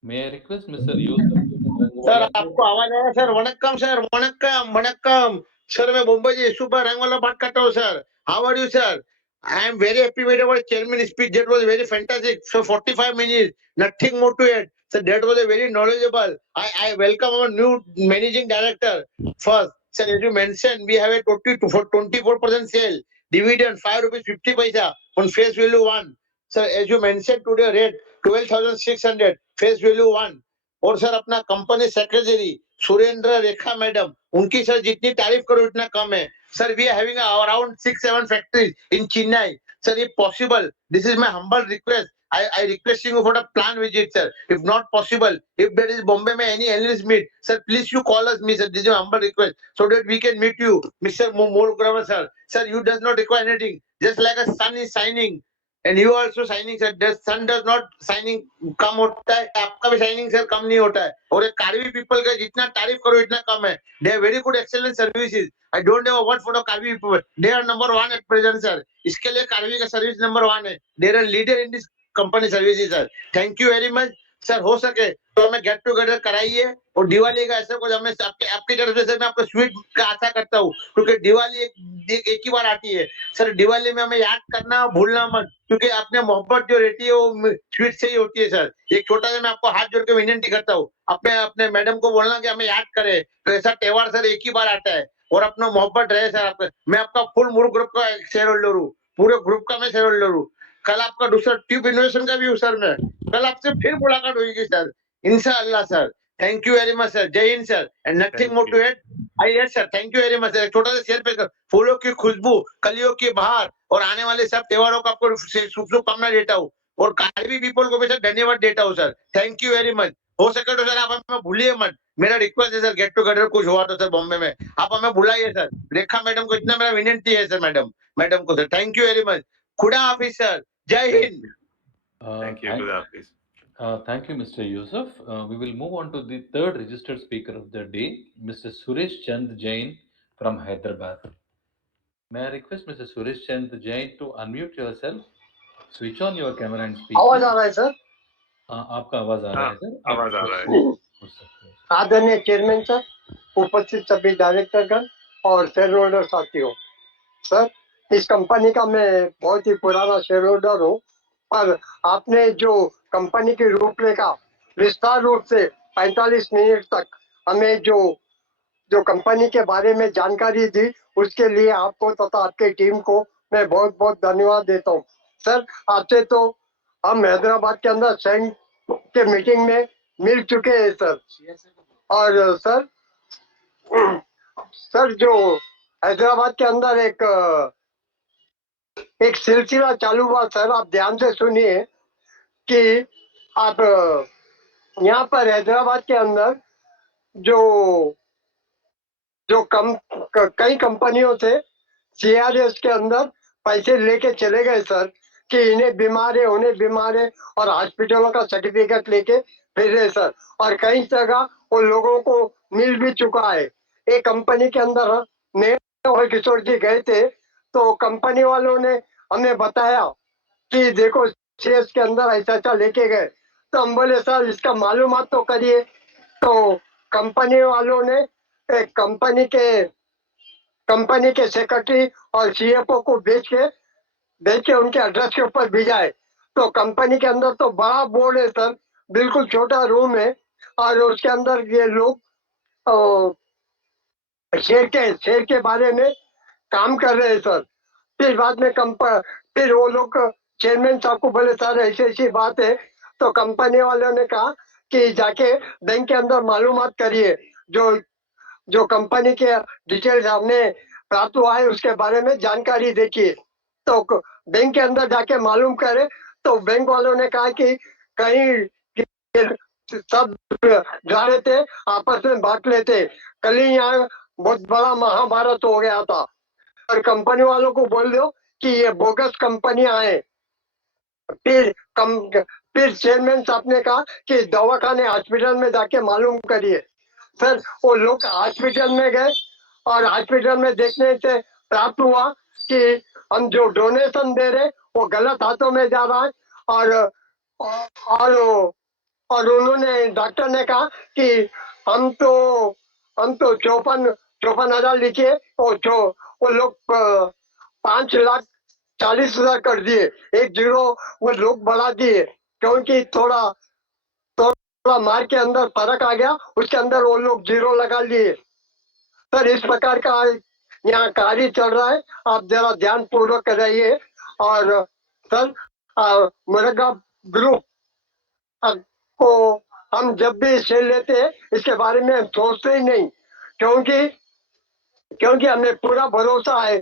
May I request Mr. Yusuf Yunus sir Rangwala to... आपको आवाज आ रहा है sir vanakkam sir vanakkam vanakkam sir मैं मुंबई से सुपर रंगवाला बात करता हूँ sir how are you sir I am very happy with our chairman speech. That was very fantastic. So 45 minutes, nothing more to add. So that was a very knowledgeable. I welcome our new managing director. First, sir, as you mentioned, we have a 24% sale. Dividend 5 rupees 50 paisa on face value 1. Sir, as you mentioned today rate 12,600 face value 1. और sir अपना company secretary Surendra Rekha madam उनकी sir जितनी तारीफ करो इतना कम है sir we having around 6-7 factories in Chennai sir if possible this is my humble request I requesting you for a plan visit, sir. If not possible, if there is Bombay mein any analyst meet, sir, please you call us, me, sir. This is my humble request, so that we can meet you, Mr. Morugrama, sir. Sir, you does not require anything. Just like a sun is shining, and you also shining, sir. The sun does not shining कम होता है, आपका भी shining sir कम नहीं होता है. और ये Karbi people का जितना तारीफ करो इतना कम है. They have very good excellent services. I don't have a word for the Karbi people. They are number one at present, sir. इसके लिए कार्बी का सर्विस नंबर 1 है. They are a leader in this company services, sir. Thank you very much, sir. हो सके तो हमें get together कराइए और दिवाली का ऐसा कुछ हमें आपकी तरफ से मैं आपको स्वीट का आशा करता हूँ, क्योंकि दिवाली एक ही बार आती है सर. दिवाली में हमें याद करना भूलना मत, क्योंकि अपने मोहब्बत जो रहती है वो स्वीट से ही होती है सर. एक छोटा सा मैं आपको हाथ जोड़ के विनती करता हूँ, अपने अपने मैडम को बोलना कि हमें याद करे. तो ऐसा त्योहार सर एक ही बार आता है और अपना मोहब्बत रहे सर. आपका मैं आपका फुल मूड ग्रुप का शेयर होल्डर हूँ, पूरे ग्रुप का मैं शेयर होल्डर हूँ. कल आपका दूसरा ट्यूब इनोवेशन का भी हूँ सर. मैं कल आपसे फिर मुलाकात होगी सर, इंशाअल्लाह sir. Thank you very much sir. Jai Hind sir. And nothing more to add. Yes sir, thank you very much sir. छोटा सा शेयर पे कर. फूलों की खुशबू, कलियों की बहार और आने वाले सब त्योहारों का आपको शुभकामना देता हूँ और कार्बी पीपल को भी सर धन्यवाद देता हूँ sir. Thank you very much. हो सके तो सर आप हमें भूलिए मत. मेरा रिक्वेस्ट है सर, गेट टुगेदर कुछ हुआ तो सर बॉम्बे में आप हमें बुलाइए सर. रेखा मैडम को इतना मेरा विनती है सर, मैडम को sir. Thank you very much. खुदा हाफिज sir. Jai Hind. Thank you. Good afternoon. Thank you, Mr. Yusuf. We will move on to the third registered speaker of the day, Mr. Suresh Chand Jain from Hyderabad. May I request Mr. Suresh Chand Jain to unmute yourself, switch on your camera and speak. आवाज आ रहा है sir? आपका आवाज आ रहा है sir. आवाज आ रहा है. आदरणीय चेयरमैन सर, उपस्थित सभी डायरेक्टरगण और शेयर होल्डर साथियों, सर इस कंपनी का मैं बहुत ही पुराना शेयर होल्डर हूँ, पर आपने जो कंपनी की रूपरेखा विस्तार रूप से 45 मिनट तक हमें जो कंपनी के बारे में जानकारी दी, उसके लिए आपको तथा आपके टीम को मैं बहुत बहुत धन्यवाद देता हूँ. सर आपसे तो हम हैदराबाद के अंदर संघ के मीटिंग में मिल चुके हैं सर. और सर जो हैदराबाद के अंदर एक सिलसिला चालू हुआ सर, आप ध्यान से सुनिए कि आप यहाँ पर हैदराबाद के अंदर कई कंपनियों से सीआरएस के अंदर पैसे लेके चले गए सर कि इन्हें बीमार है उन्हें बीमार है, और हॉस्पिटलों का सर्टिफिकेट लेके फिर रहे सर. और कई जगह वो लोगों को मिल भी चुका है. एक कंपनी के अंदर मैं और किशोर जी गए थे, तो कंपनी वालों ने हमें बताया कि देखो सीएस के अंदर ऐसा लेके गए. तो हम बोले सर इसका मालूमात तो करिए. तो कंपनी वालों ने एक कंपनी के सेक्रेटरी और सीएफओ को भेज के उनके एड्रेस के ऊपर भेजा है. तो कंपनी के अंदर तो बड़ा बोर्ड है सर, बिल्कुल छोटा रूम है, और उसके अंदर ये लोग शेयर के बारे में काम कर रहे हैं सर. फिर बाद में फिर वो लोग चेयरमैन साहब को बोले सर ऐसी बात है. तो कंपनी वालों ने कहा कि जाके बैंक के अंदर मालूमात करिए, जो कंपनी के डिटेल्स हमने प्राप्त हुआ है उसके बारे में जानकारी देखिए. तो बैंक के अंदर जाके मालूम करे तो बैंक वालों ने कहा कि कहीं सब जा रहे थे, आपस में बांट लेते. कल ही यहाँ बहुत बड़ा महाभारत हो गया था, और कंपनी वालों को बोल दो कि ये बोगस कंपनियां हैं. फिर चेयरमैन साहब ने कहा कि दवाखाने हॉस्पिटल में जाके मालूम करिए. सर वो लोग हॉस्पिटल में गए और हॉस्पिटल में देखने से प्राप्त हुआ कि हम जो डोनेशन दे रहे वो गलत हाथों में जा रहा है. और उन्होंने डॉक्टर ने कहा कि हम तो 54,000 लिखिए, वो लोग 5,40,000 कर दिए. एक जीरो वो लोग बढ़ा दिए, क्योंकि थोड़ा मार्क के अंदर फर्क आ गया, उसके अंदर वो लोग जीरो लगा लिए. सर इस प्रकार का यहाँ कार्य चल रहा है, आप जरा ध्यान पूर्वक कराइए. और सर मुरगा ग्रुप को हम जब भी शेयर लेते हैं इसके बारे में हम सोचते ही नहीं, क्योंकि हमें पूरा भरोसा है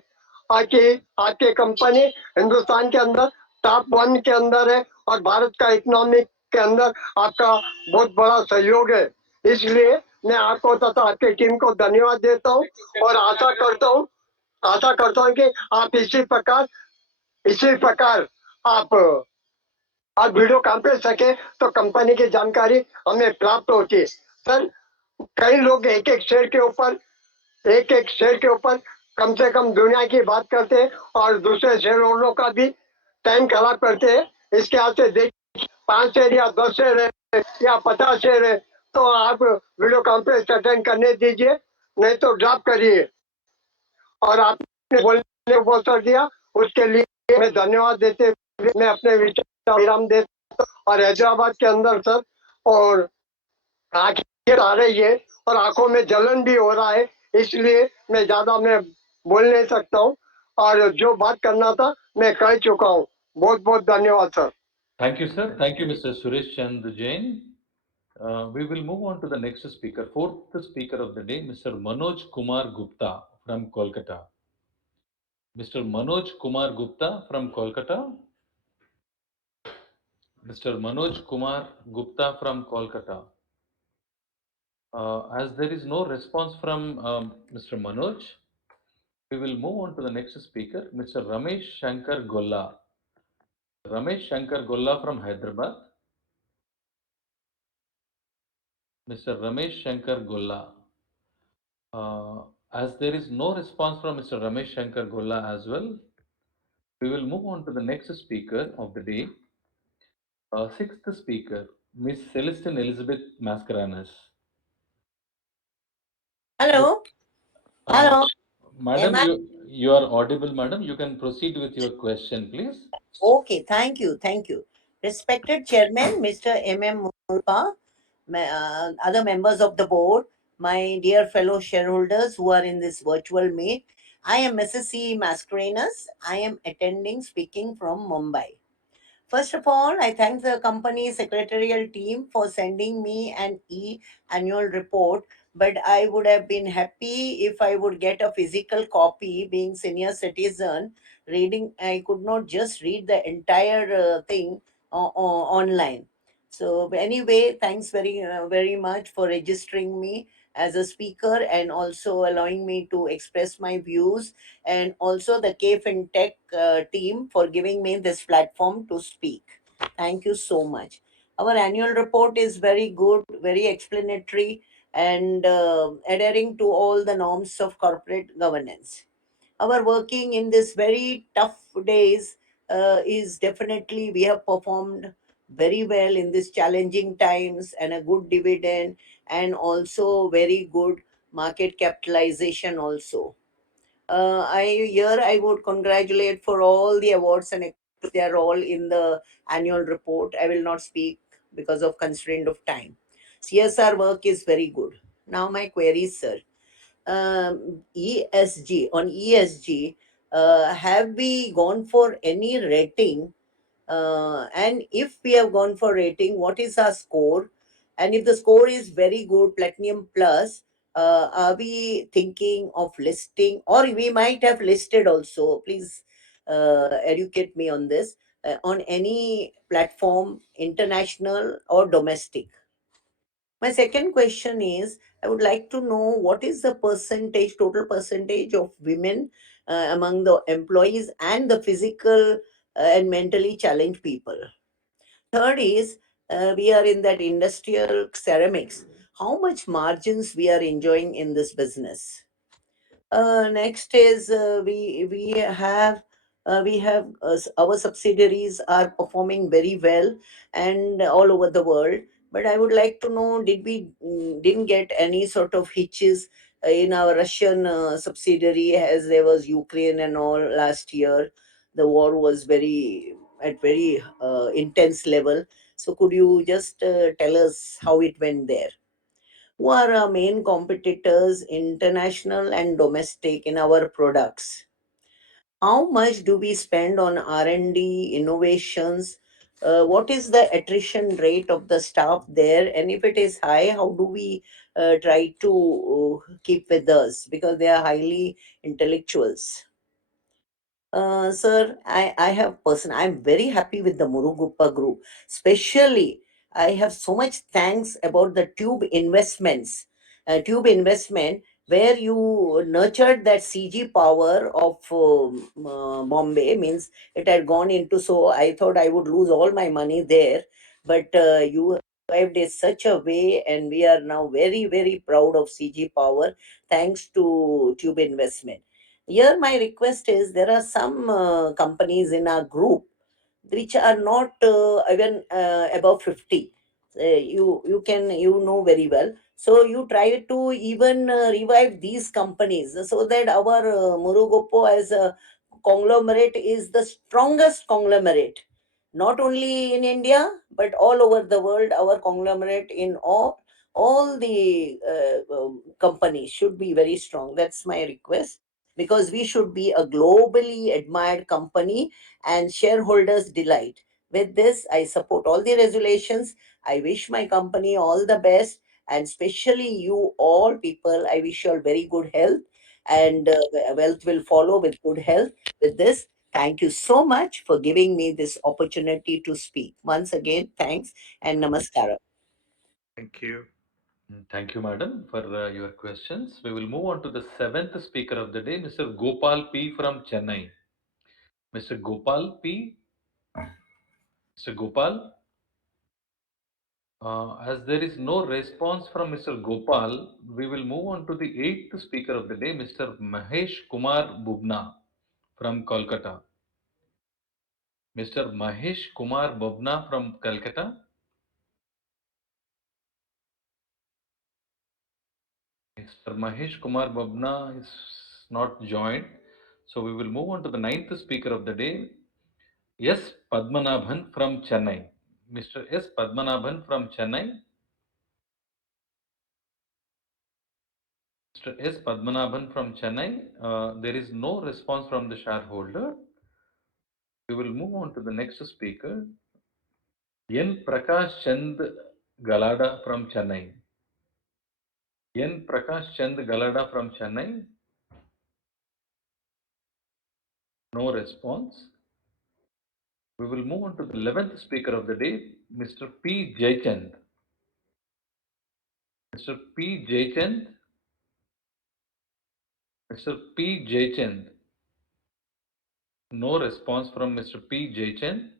कि आपकी कंपनी हिंदुस्तान के अंदर टॉप 1 के अंदर है और भारत का इकोनॉमिक के अंदर आपका बहुत बड़ा सहयोग है। इसलिए मैं आपको तथा आपकी टीम को धन्यवाद देता हूँ और आशा करता हूँ कि आप इसी प्रकार आप आप वीडियो कॉन्फ्रेंस सके तो कंपनी की जानकारी हमें प्राप्त होती है। सर, कई लोग एक एक शेयर के ऊपर कम से कम दुनिया की बात करते हैं और दूसरे शेयर होल्डरों का भी टाइम खराब करते हैं। इसके हाथ से देखिए 5 शेयर या 10 शेयर है या 50 शेयर है तो आप वीडियो कॉन्फ्रेंस अटेंड करने दीजिए, नहीं तो ड्रॉप करिए। और आपने बोलने को अवसर दिया उसके लिए मैं धन्यवाद देते हुए मैं अपने विचार विराम देता हूं। और हैदराबाद के अंदर सर और आंखें आ रही है और आंखों में जलन भी हो रहा है, इसलिए मैं बोल नहीं सकता हूँ और जो बात करना था मैं कह चुका हूँ। बहुत बहुत धन्यवाद sir. Thank you, sir. Thank you, Mr. Suresh Chandra Jain. We will move on to the next speaker, fourth speaker of the day, Mr. Manoj Kumar Gupta from Kolkata. Mr. Manoj Kumar Gupta from Kolkata. Mr. Manoj Kumar Gupta from Kolkata. As there is no response from Mr. Manoj, we will move on to the next speaker, Mr. Ramesh Shankar Golla. Ramesh Shankar Golla from Hyderabad. Mr. Ramesh Shankar Golla. As there is no response from Mr. Ramesh Shankar Golla as well, we will move on to the next speaker of the day. Sixth speaker, Miss Celestine Elizabeth Mascarenas. Hello, Uh, hello. Am Madam, I you are audible, madam. You can proceed with your question, please. okay? Thank you, thank you. Respected Chairman, Mr. M. Murpa, other members of the board, my dear fellow shareholders who are in this virtual meet, I am Mrs. C. Mascarenas. I am attending, speaking from Mumbai. First of all, I thank the company secretarial team for sending me an annual report, but I would have been happy if I would get a physical copy. Being senior citizen, reading I could not just read the entire thing online. So anyway, thanks very much for registering me as a speaker and also allowing me to express my views, and also the KFinTech team for giving me this platform to speak. Thank you so much. Our annual report is very good, very explanatory, and adhering to all the norms of corporate governance. Our working in this very tough days is definitely we have performed very well in these challenging times, and a good dividend, and also very good market capitalization also. I would congratulate for all the awards and they are all in the annual report. I will not speak because of constraint of time. CSR work is very good. Now my queries, sir. ESG, have we gone for any rating, and if we have gone for rating, what is our score? And if the score is very good, platinum plus, are we thinking of listing, or we might have listed also? Please educate me on this, on any platform, international or domestic. My second question is, I would like to know what is the percentage, total percentage of women among the employees and the physical and mentally challenged people. Third is, we are in that industrial ceramics. How much margins we are enjoying in this business? Next is, we have our subsidiaries are performing very well and all over the world. But I would like to know, did we didn't get any sort of hitches in our Russian subsidiary, as there was Ukraine and all last year. The war was very intense level. So could you just tell us how it went there? Who are our main competitors, international and domestic, in our products? How much do we spend on R&D innovations? What is the attrition rate of the staff there, and if it is high, how do we try to keep with us, because they are highly intellectuals? Sir, I'm very happy with the Muruguppa group. Especially, I have so much thanks about the tube investment, where you nurtured that CG power of Bombay, means it had gone into, so I thought I would lose all my money there. But you survived in such a way, and we are now very, very proud of CG power, thanks to tube investment. Here, my request is, there are some companies in our group which are not even above 50. You know very well. So you try to even revive these companies, so that our Murugopo as a conglomerate is the strongest conglomerate, not only in India but all over the world. Our conglomerate in all the companies should be very strong. That's my request, because we should be a globally admired company and shareholders delight. With this, I support all the resolutions. I wish my company all the best, and especially you all people, I wish you all very good health, and wealth will follow with good health. With this, thank you so much for giving me this opportunity to speak. Once again, thanks and namaskar. Thank you. Thank you, madam, for your questions. We will move on to the seventh speaker of the day, Mr. Gopal P. from Chennai. Mr. Gopal P. Mr. Gopal, as there is no response from Mr. Gopal, we will move on to the eighth speaker of the day, Mr. Mahesh Kumar Bubna from Kolkata. Mr. Mahesh Kumar Bubna from Calcutta. Mr. Mahesh Kumar Babna is not joined. So we will move on to the ninth speaker of the day, S. Padmanabhan from Chennai. Mr. S. Padmanabhan from Chennai. Mr. S. Padmanabhan from Chennai. There is no response from the shareholder. We will move on to the next speaker, N. Prakash Chand Galada from Chennai. N. Prakash Chand Galada from Chennai. No response. We will move on to the 11th speaker of the day, Mr. P. Jaychand. Mr. P. Jaychand. Mr. P. Jaychand. No response from Mr. P. Jaychand.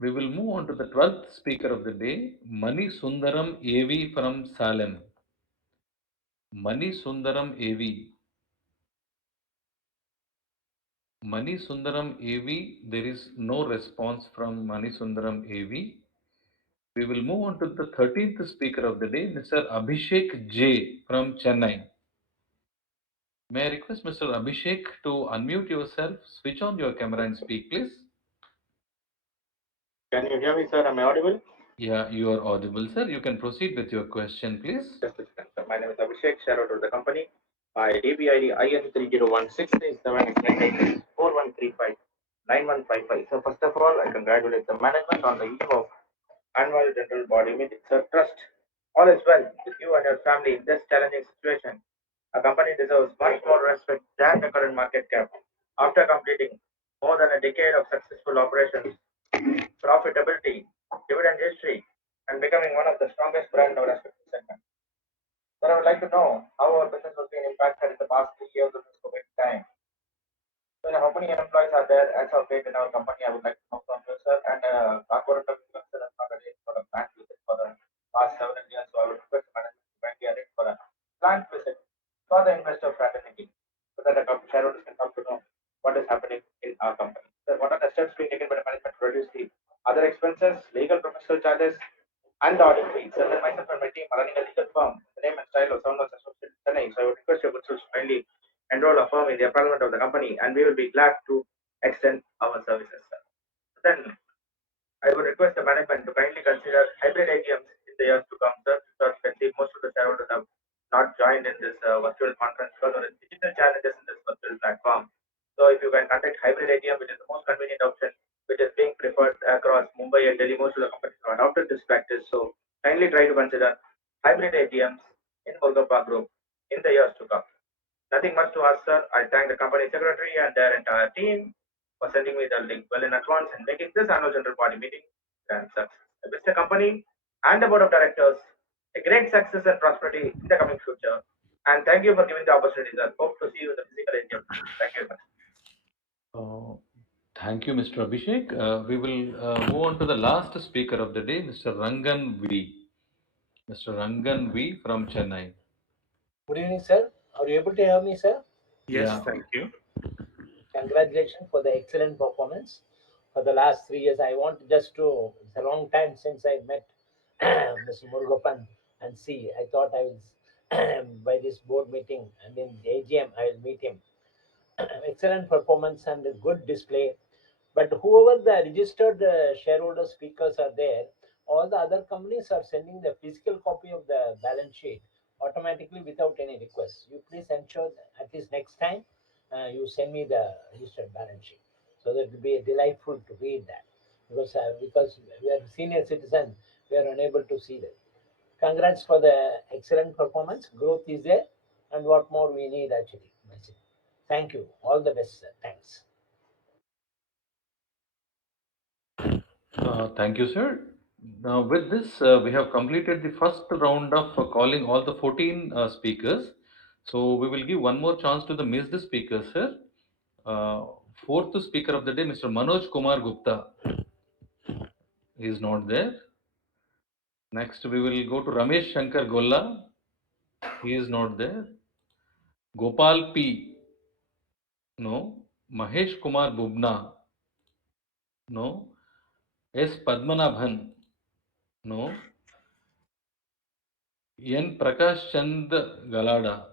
We will move on to the 12th speaker of the day, Mani Sundaram AV from Salem. Mani Sundaram AV. Mani Sundaram AV. There is no response from Mani Sundaram AV. We will move on to the 13th speaker of the day, Mr. Abhishek J. from Chennai. May I request Mr. Abhishek to unmute yourself, switch on your camera and speak, please? Can you hear me, sir? Am I audible? Yeah, you are audible, sir. You can proceed with your question, please. Just a second, sir. My name is Abhishek, shareholder of the company. My DBID IN3016678841359155. So first of all, I congratulate the management on the eve of annual general body meeting. Sir, trust all is well with you and your family in this challenging situation. A company deserves much more respect than the current market cap. After completing more than a decade of successful operations, profitability, dividend history, and becoming one of the strongest brand in our respective segment. Sir, I would like to know how our business has been impacted in the past 3 years of this COVID time. So, how many employees are there as of date in our company? I would like to know from you, sir. And Carborundum sir has not arranged for a plant visit for the past several years. So, I would request management to kindly arrange for a plant visit for the investor fraternity so that the shareholders can come to know what is happening in our company. Sir, what are the steps being taken by the management to reduce the other expenses, legal professional charges, and the audit fees? Sir, myself and my team are running a legal firm, the name and style of Sounders Associates Chennai. So, I would request your good souls to kindly enroll a firm in the empowerment of the company, and we will be glad to extend our services, sir. Then I would request the management to kindly consider hybrid AGMs in the years to come, sir. Because you can see most of the shareholders have not joined in this virtual conference because of the digital challenges in this virtual platform. So if you can conduct hybrid AGM, which is the most convenient option, which is being preferred across Mumbai and Delhi, most of the companies have adopted this practice. So kindly try to consider hybrid AGMs in Golgappa Group in the years to come. Nothing much to ask, sir. I thank the company secretary and their entire team. for sending me the link well in advance and making this annual general body meeting a grand success. I wish the company and the board of directors a great success and prosperity in the coming future. And thank you for giving the opportunity, sir. Hope to see you in the physical AGM. Thank you very much. Uh, Thank you, Mr. Abhishek. We will move on to the last speaker of the day, Mr. Rangan V. Mr. Rangan V from Chennai. Good evening, sir. Are you able to hear me, sir? Yes, Yeah. thank you. Congratulations for the excellent performance for the last 3 years. I want just to, it's a long time since I met Mr. Murugapan and see, I thought I was by this board meeting and in the AGM, I will meet him. Excellent performance and a good display. But whoever the registered shareholder speakers are there, all the other companies are sending the physical copy of the balance sheet automatically without any request. You please ensure that at least next time you send me the registered balance sheet, so that it will be delightful to read that, because we are senior citizen, we are unable to see that. Congrats for the excellent performance. Growth is there, and what more we need actually. That's it. Thank you. All the best, sir. Thanks. Thank you, sir. Now, with this, we have completed the first round of calling all the 14 speakers. So, we will give one more chance to the missed speakers, sir. Uh, Fourth speaker of the day, Mr. Manoj Kumar Gupta. He is not there. Next, we will go to Ramesh Shankar Golla. He is not there. Gopal P. No. Mahesh Kumar Bubna. No. S. Padmanabhan. No. N. Prakash Chand Galada.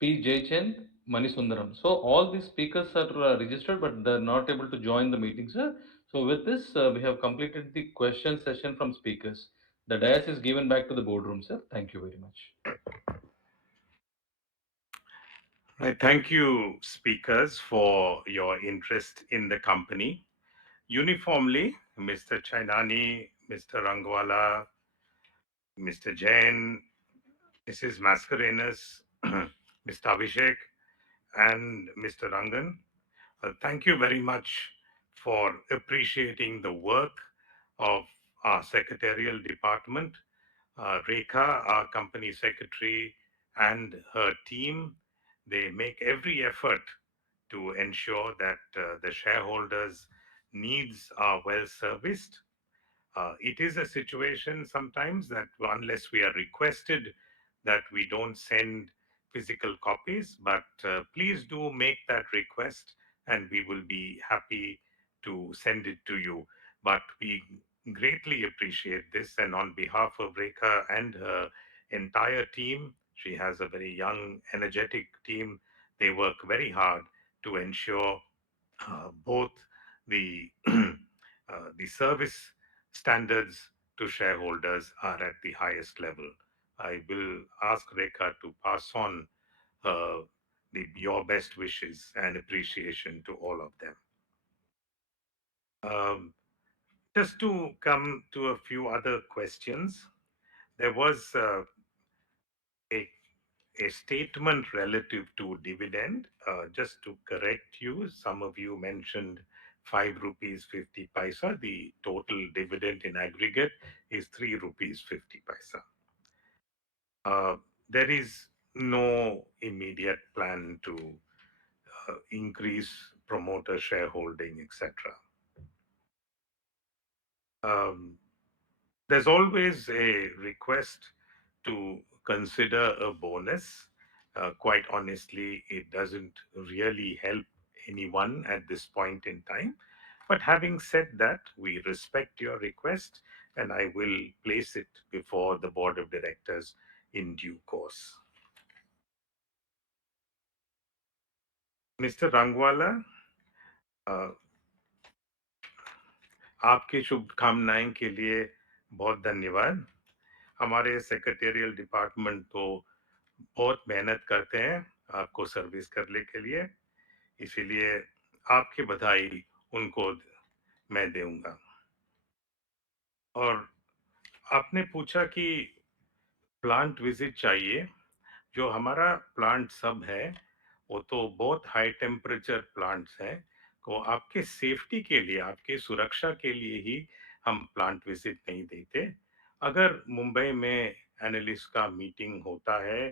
P. Jaychand Manisundaram. So all these speakers are registered, but they're not able to join the meeting, sir. So with this, we have completed the question session from speakers. The dais is given back to the boardroom, sir. Thank you very much. Right. Thank you, speakers, for your interest in the company. Uniformly, Mr. Chainani, Mr. Rangwala, Mr. Jain, Mrs. Mascarenhas, Mr. Abhishek, and Mr. Rangan, thank you very much for appreciating the work of our secretarial department. Rekha, our company secretary, and her team, they make every effort to ensure that the shareholders' needs are well serviced. It is a situation sometimes that unless we are requested, that we don't send physical copies, but please do make that request and we will be happy to send it to you. But we greatly appreciate this, and on behalf of Rekha and her entire team, she has a very young, energetic team. They work very hard to ensure both the the service standards to shareholders are at the highest level. I will ask Rekha to pass on your best wishes and appreciation to all of them. Um, just to come to a few other questions, there was a a statement relative to dividend. Just to correct you, some of you mentioned 5 rupees 50 paisa. The total dividend in aggregate is 3 rupees 50 paisa. There is no immediate plan to increase promoter shareholding, etc. Um, there's always a request to consider a bonus. Quite honestly, it doesn't really help anyone at this point in time. But having said that, we respect your request and I will place it before the board of directors in due course. Mr. Rangwala, आपकी शुभकामनाएं के लिए बहुत धन्यवाद. हमारे secretarial department तो बहुत मेहनत करते हैं आपको सर्विस करने के लिए, इसीलिए आपकी बधाई उनको मैं दूंगा. और आपने पूछा कि प्लांट विजिट चाहिए. जो हमारा प्लांट सब है वो तो बहुत हाई टेम्परेचर प्लांट्स हैं, को आपके सेफ्टी के लिए, आपके सुरक्षा के लिए ही हम प्लांट विजिट नहीं देते। अगर मुंबई में एनालिस्ट का मीटिंग होता है,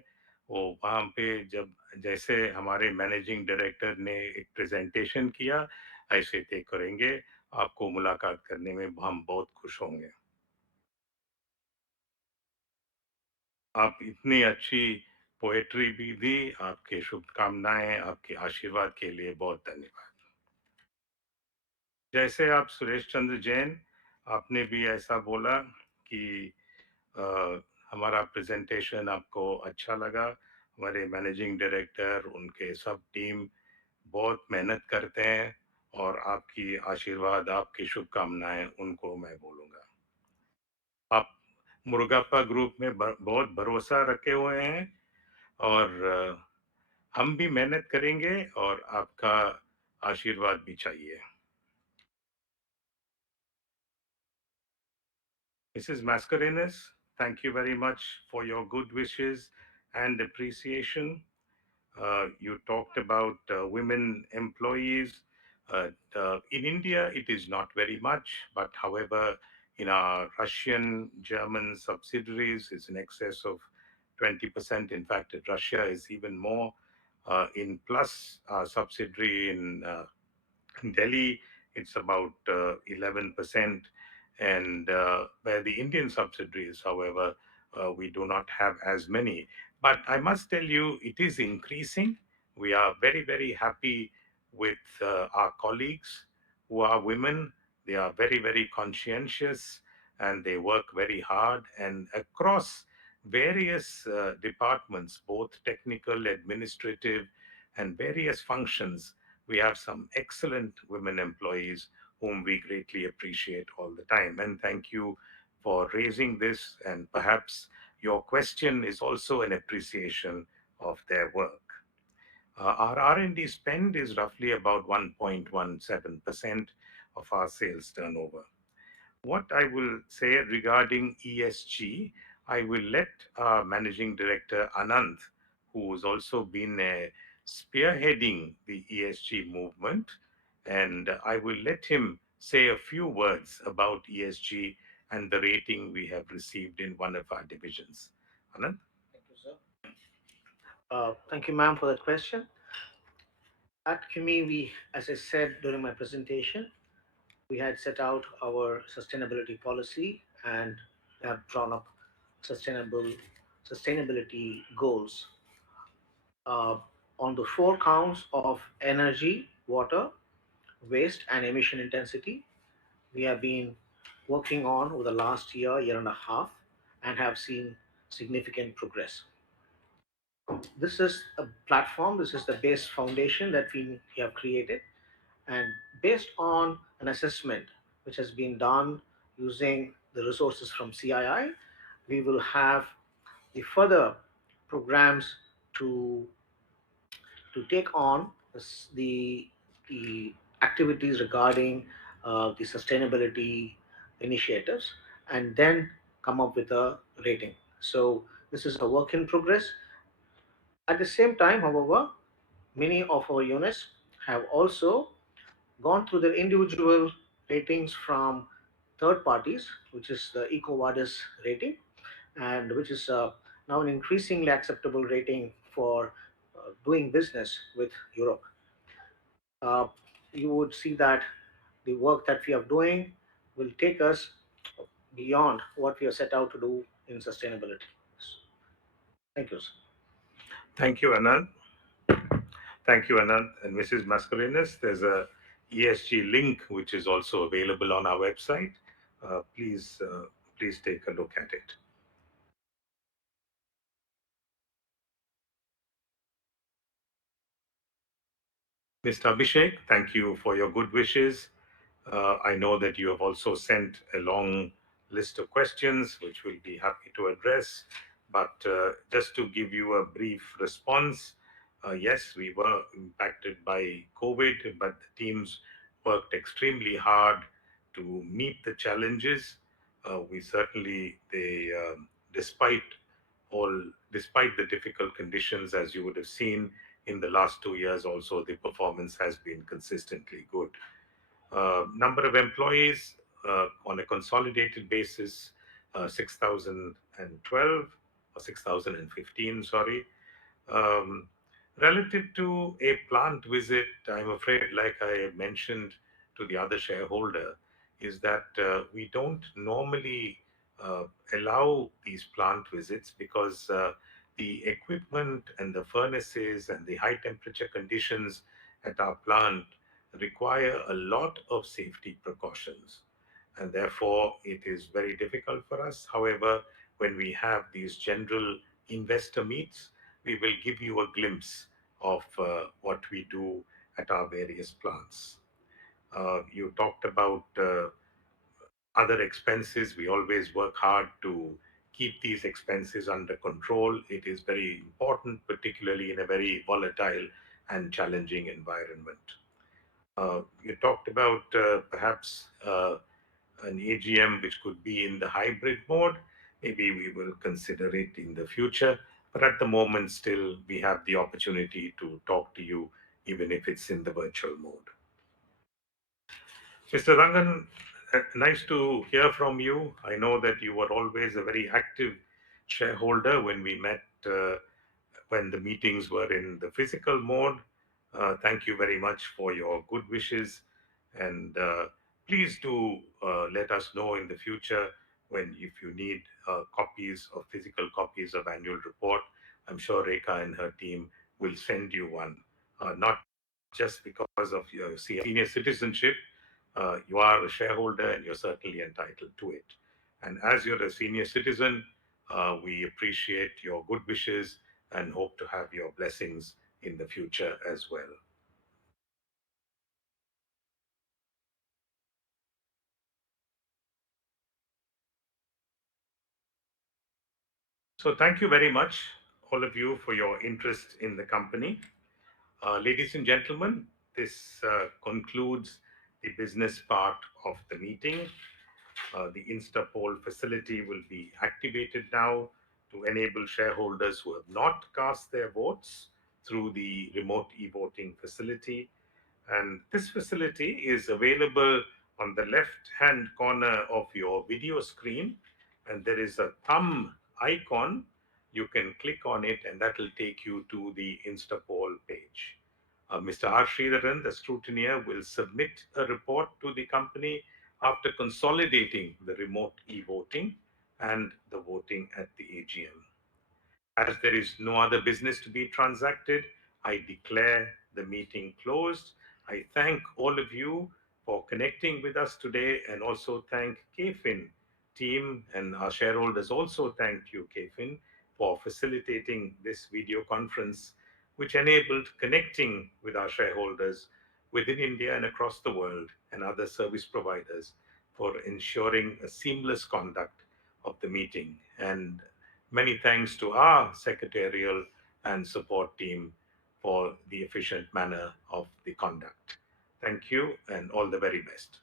वो वहाँ पे जब जैसे हमारे मैनेजिंग डायरेक्टर ने एक प्रेजेंटेशन किया, ऐसे तय करेंगे, आपको मुलाकात करने में हम बहुत खुश होंगे। आप इतनी अच्छी पोएट्री भी दी, आपके शुभकामनाएं, आपके आशीर्वाद के लिए बहुत धन्यवाद। जैसे आप सुरेश चंद्र जैन, आपने भी ऐसा बोला कि अ, हमारा प्रेजेंटेशन आपको अच्छा लगा। हमारे मैनेजिंग डायरेक्टर, उनके सब टीम बहुत मेहनत करते हैं और आपकी आशीर्वाद, आपकी शुभकामनाएं उनको मैं बोलूँगा। आप मुरुगप्पा ग्रुप में बहुत भरोसा रखे हुए हैं और हम भी मेहनत करेंगे और आपका आशीर्वाद भी चाहिए। Mrs. Mascarenas, thank you very much for your good wishes and appreciation. You talked about women employees. In India, it is not very much, but however, in our Russian, German subsidiaries, it's in excess of 20%. In fact, in Russia is even more. In plus subsidiary in Delhi, it's about 11%. And where the Indian subsidiaries, however, we do not have as many. But I must tell you, it is increasing. We are very, very happy with our colleagues who are women. They are very, very conscientious and they work very hard. And across various departments, both technical, administrative, and various functions, we have some excellent women employees whom we greatly appreciate all the time. And thank you for raising this. And perhaps your question is also an appreciation of their work. Our R&D spend is roughly about 1.17% of our sales turnover. What I will say regarding ESG, I will let our Managing Director Anand, who's also been spearheading the ESG movement, and I will let him say a few words about ESG and the rating we have received in one of our divisions. Anand? Thank you, sir. Thank you, ma'am, for that question. At CUMI, as I said during my presentation, we had set out our sustainability policy and have drawn up sustainability goals uh, on the four counts of energy, water, waste, and emission intensity. We have been working on over the last year and a half, and have seen significant progress. This is a platform, this is the base foundation that we have created, and based on an assessment which has been done using the resources from CII, we will have the further programs to take on the activities regarding the sustainability initiatives, and then come up with a rating. So this is a work in progress. At the same time, however, many of our units have also gone through their individual ratings from third parties, which is the EcoVadis rating, and which is now an increasingly acceptable rating for doing business with Europe. Uh, you would see that the work that we are doing will take us beyond what we are set out to do in sustainability. Thank you, sir. Thank you, Anand. Thank you, Anand. And Mrs. Mascarenas, there's a ESG link which is also available on our website. Please take a look at it. Mr. Abhishek, thank you for your good wishes. I know that you have also sent a long list of questions, which we'll be happy to address. But just to give you a brief response, yes, we were impacted by COVID, but the teams worked extremely hard to meet the challenges. We certainly, despite all despite the difficult conditions, as you would have seen in the last 2 years, also the performance has been consistently good. Number of employees on a consolidated basis, 6,012 or 6,015, sorry. Um, Relative to a plant visit, I'm afraid, like I mentioned to the other shareholder, is that we don't normally uh, allow these plant visits because the equipment and the furnaces and the high temperature conditions at our plant require a lot of safety precautions, and therefore it is very difficult for us. However, when we have these general investor meets, we will give you a glimpse of what we do at our various plants. You talked about other expenses. We always work hard to keep these expenses under control. It is very important, particularly in a very volatile and challenging environment. You talked about perhaps an AGM which could be in the hybrid mode. Maybe we will consider it in the future. But at the moment, still, we have the opportunity to talk to you, even if it's in the virtual mode. Mr. Rangan, nice to hear from you. I know that you were always a very active shareholder when we met, when the meetings were in the physical mode. Thank you very much for your good wishes. And please do let us know in the future when, if you need copies or physical copies of annual report. I'm sure Rekha and her team will send you one, not just because of your senior citizenship. You are a shareholder and you're certainly entitled to it. And as you're a senior citizen, we appreciate your good wishes and hope to have your blessings in the future as well. So, thank you very much, all of you, for your interest in the company. Ladies and gentlemen, this concludes the business part of the meeting. The Instapoll facility will be activated now to enable shareholders who have not cast their votes through the remote e-voting facility. And this facility is available on the left hand corner of your video screen. And there is a thumb icon. You can click on it, and that will take you to the Instapoll page. Mr. R. Sridharan, the scrutineer, will submit a report to the company after consolidating the remote e-voting and the voting at the AGM. As there is no other business to be transacted, I declare the meeting closed. I thank all of you for connecting with us today, and also thank KFIN team, and our shareholders also thank you, KFIN, for facilitating this video conference, which enabled connecting with our shareholders within India and across the world, and other service providers, for ensuring a seamless conduct of the meeting. And many thanks to our secretarial and support team for the efficient manner of the conduct. Thank you and all the very best.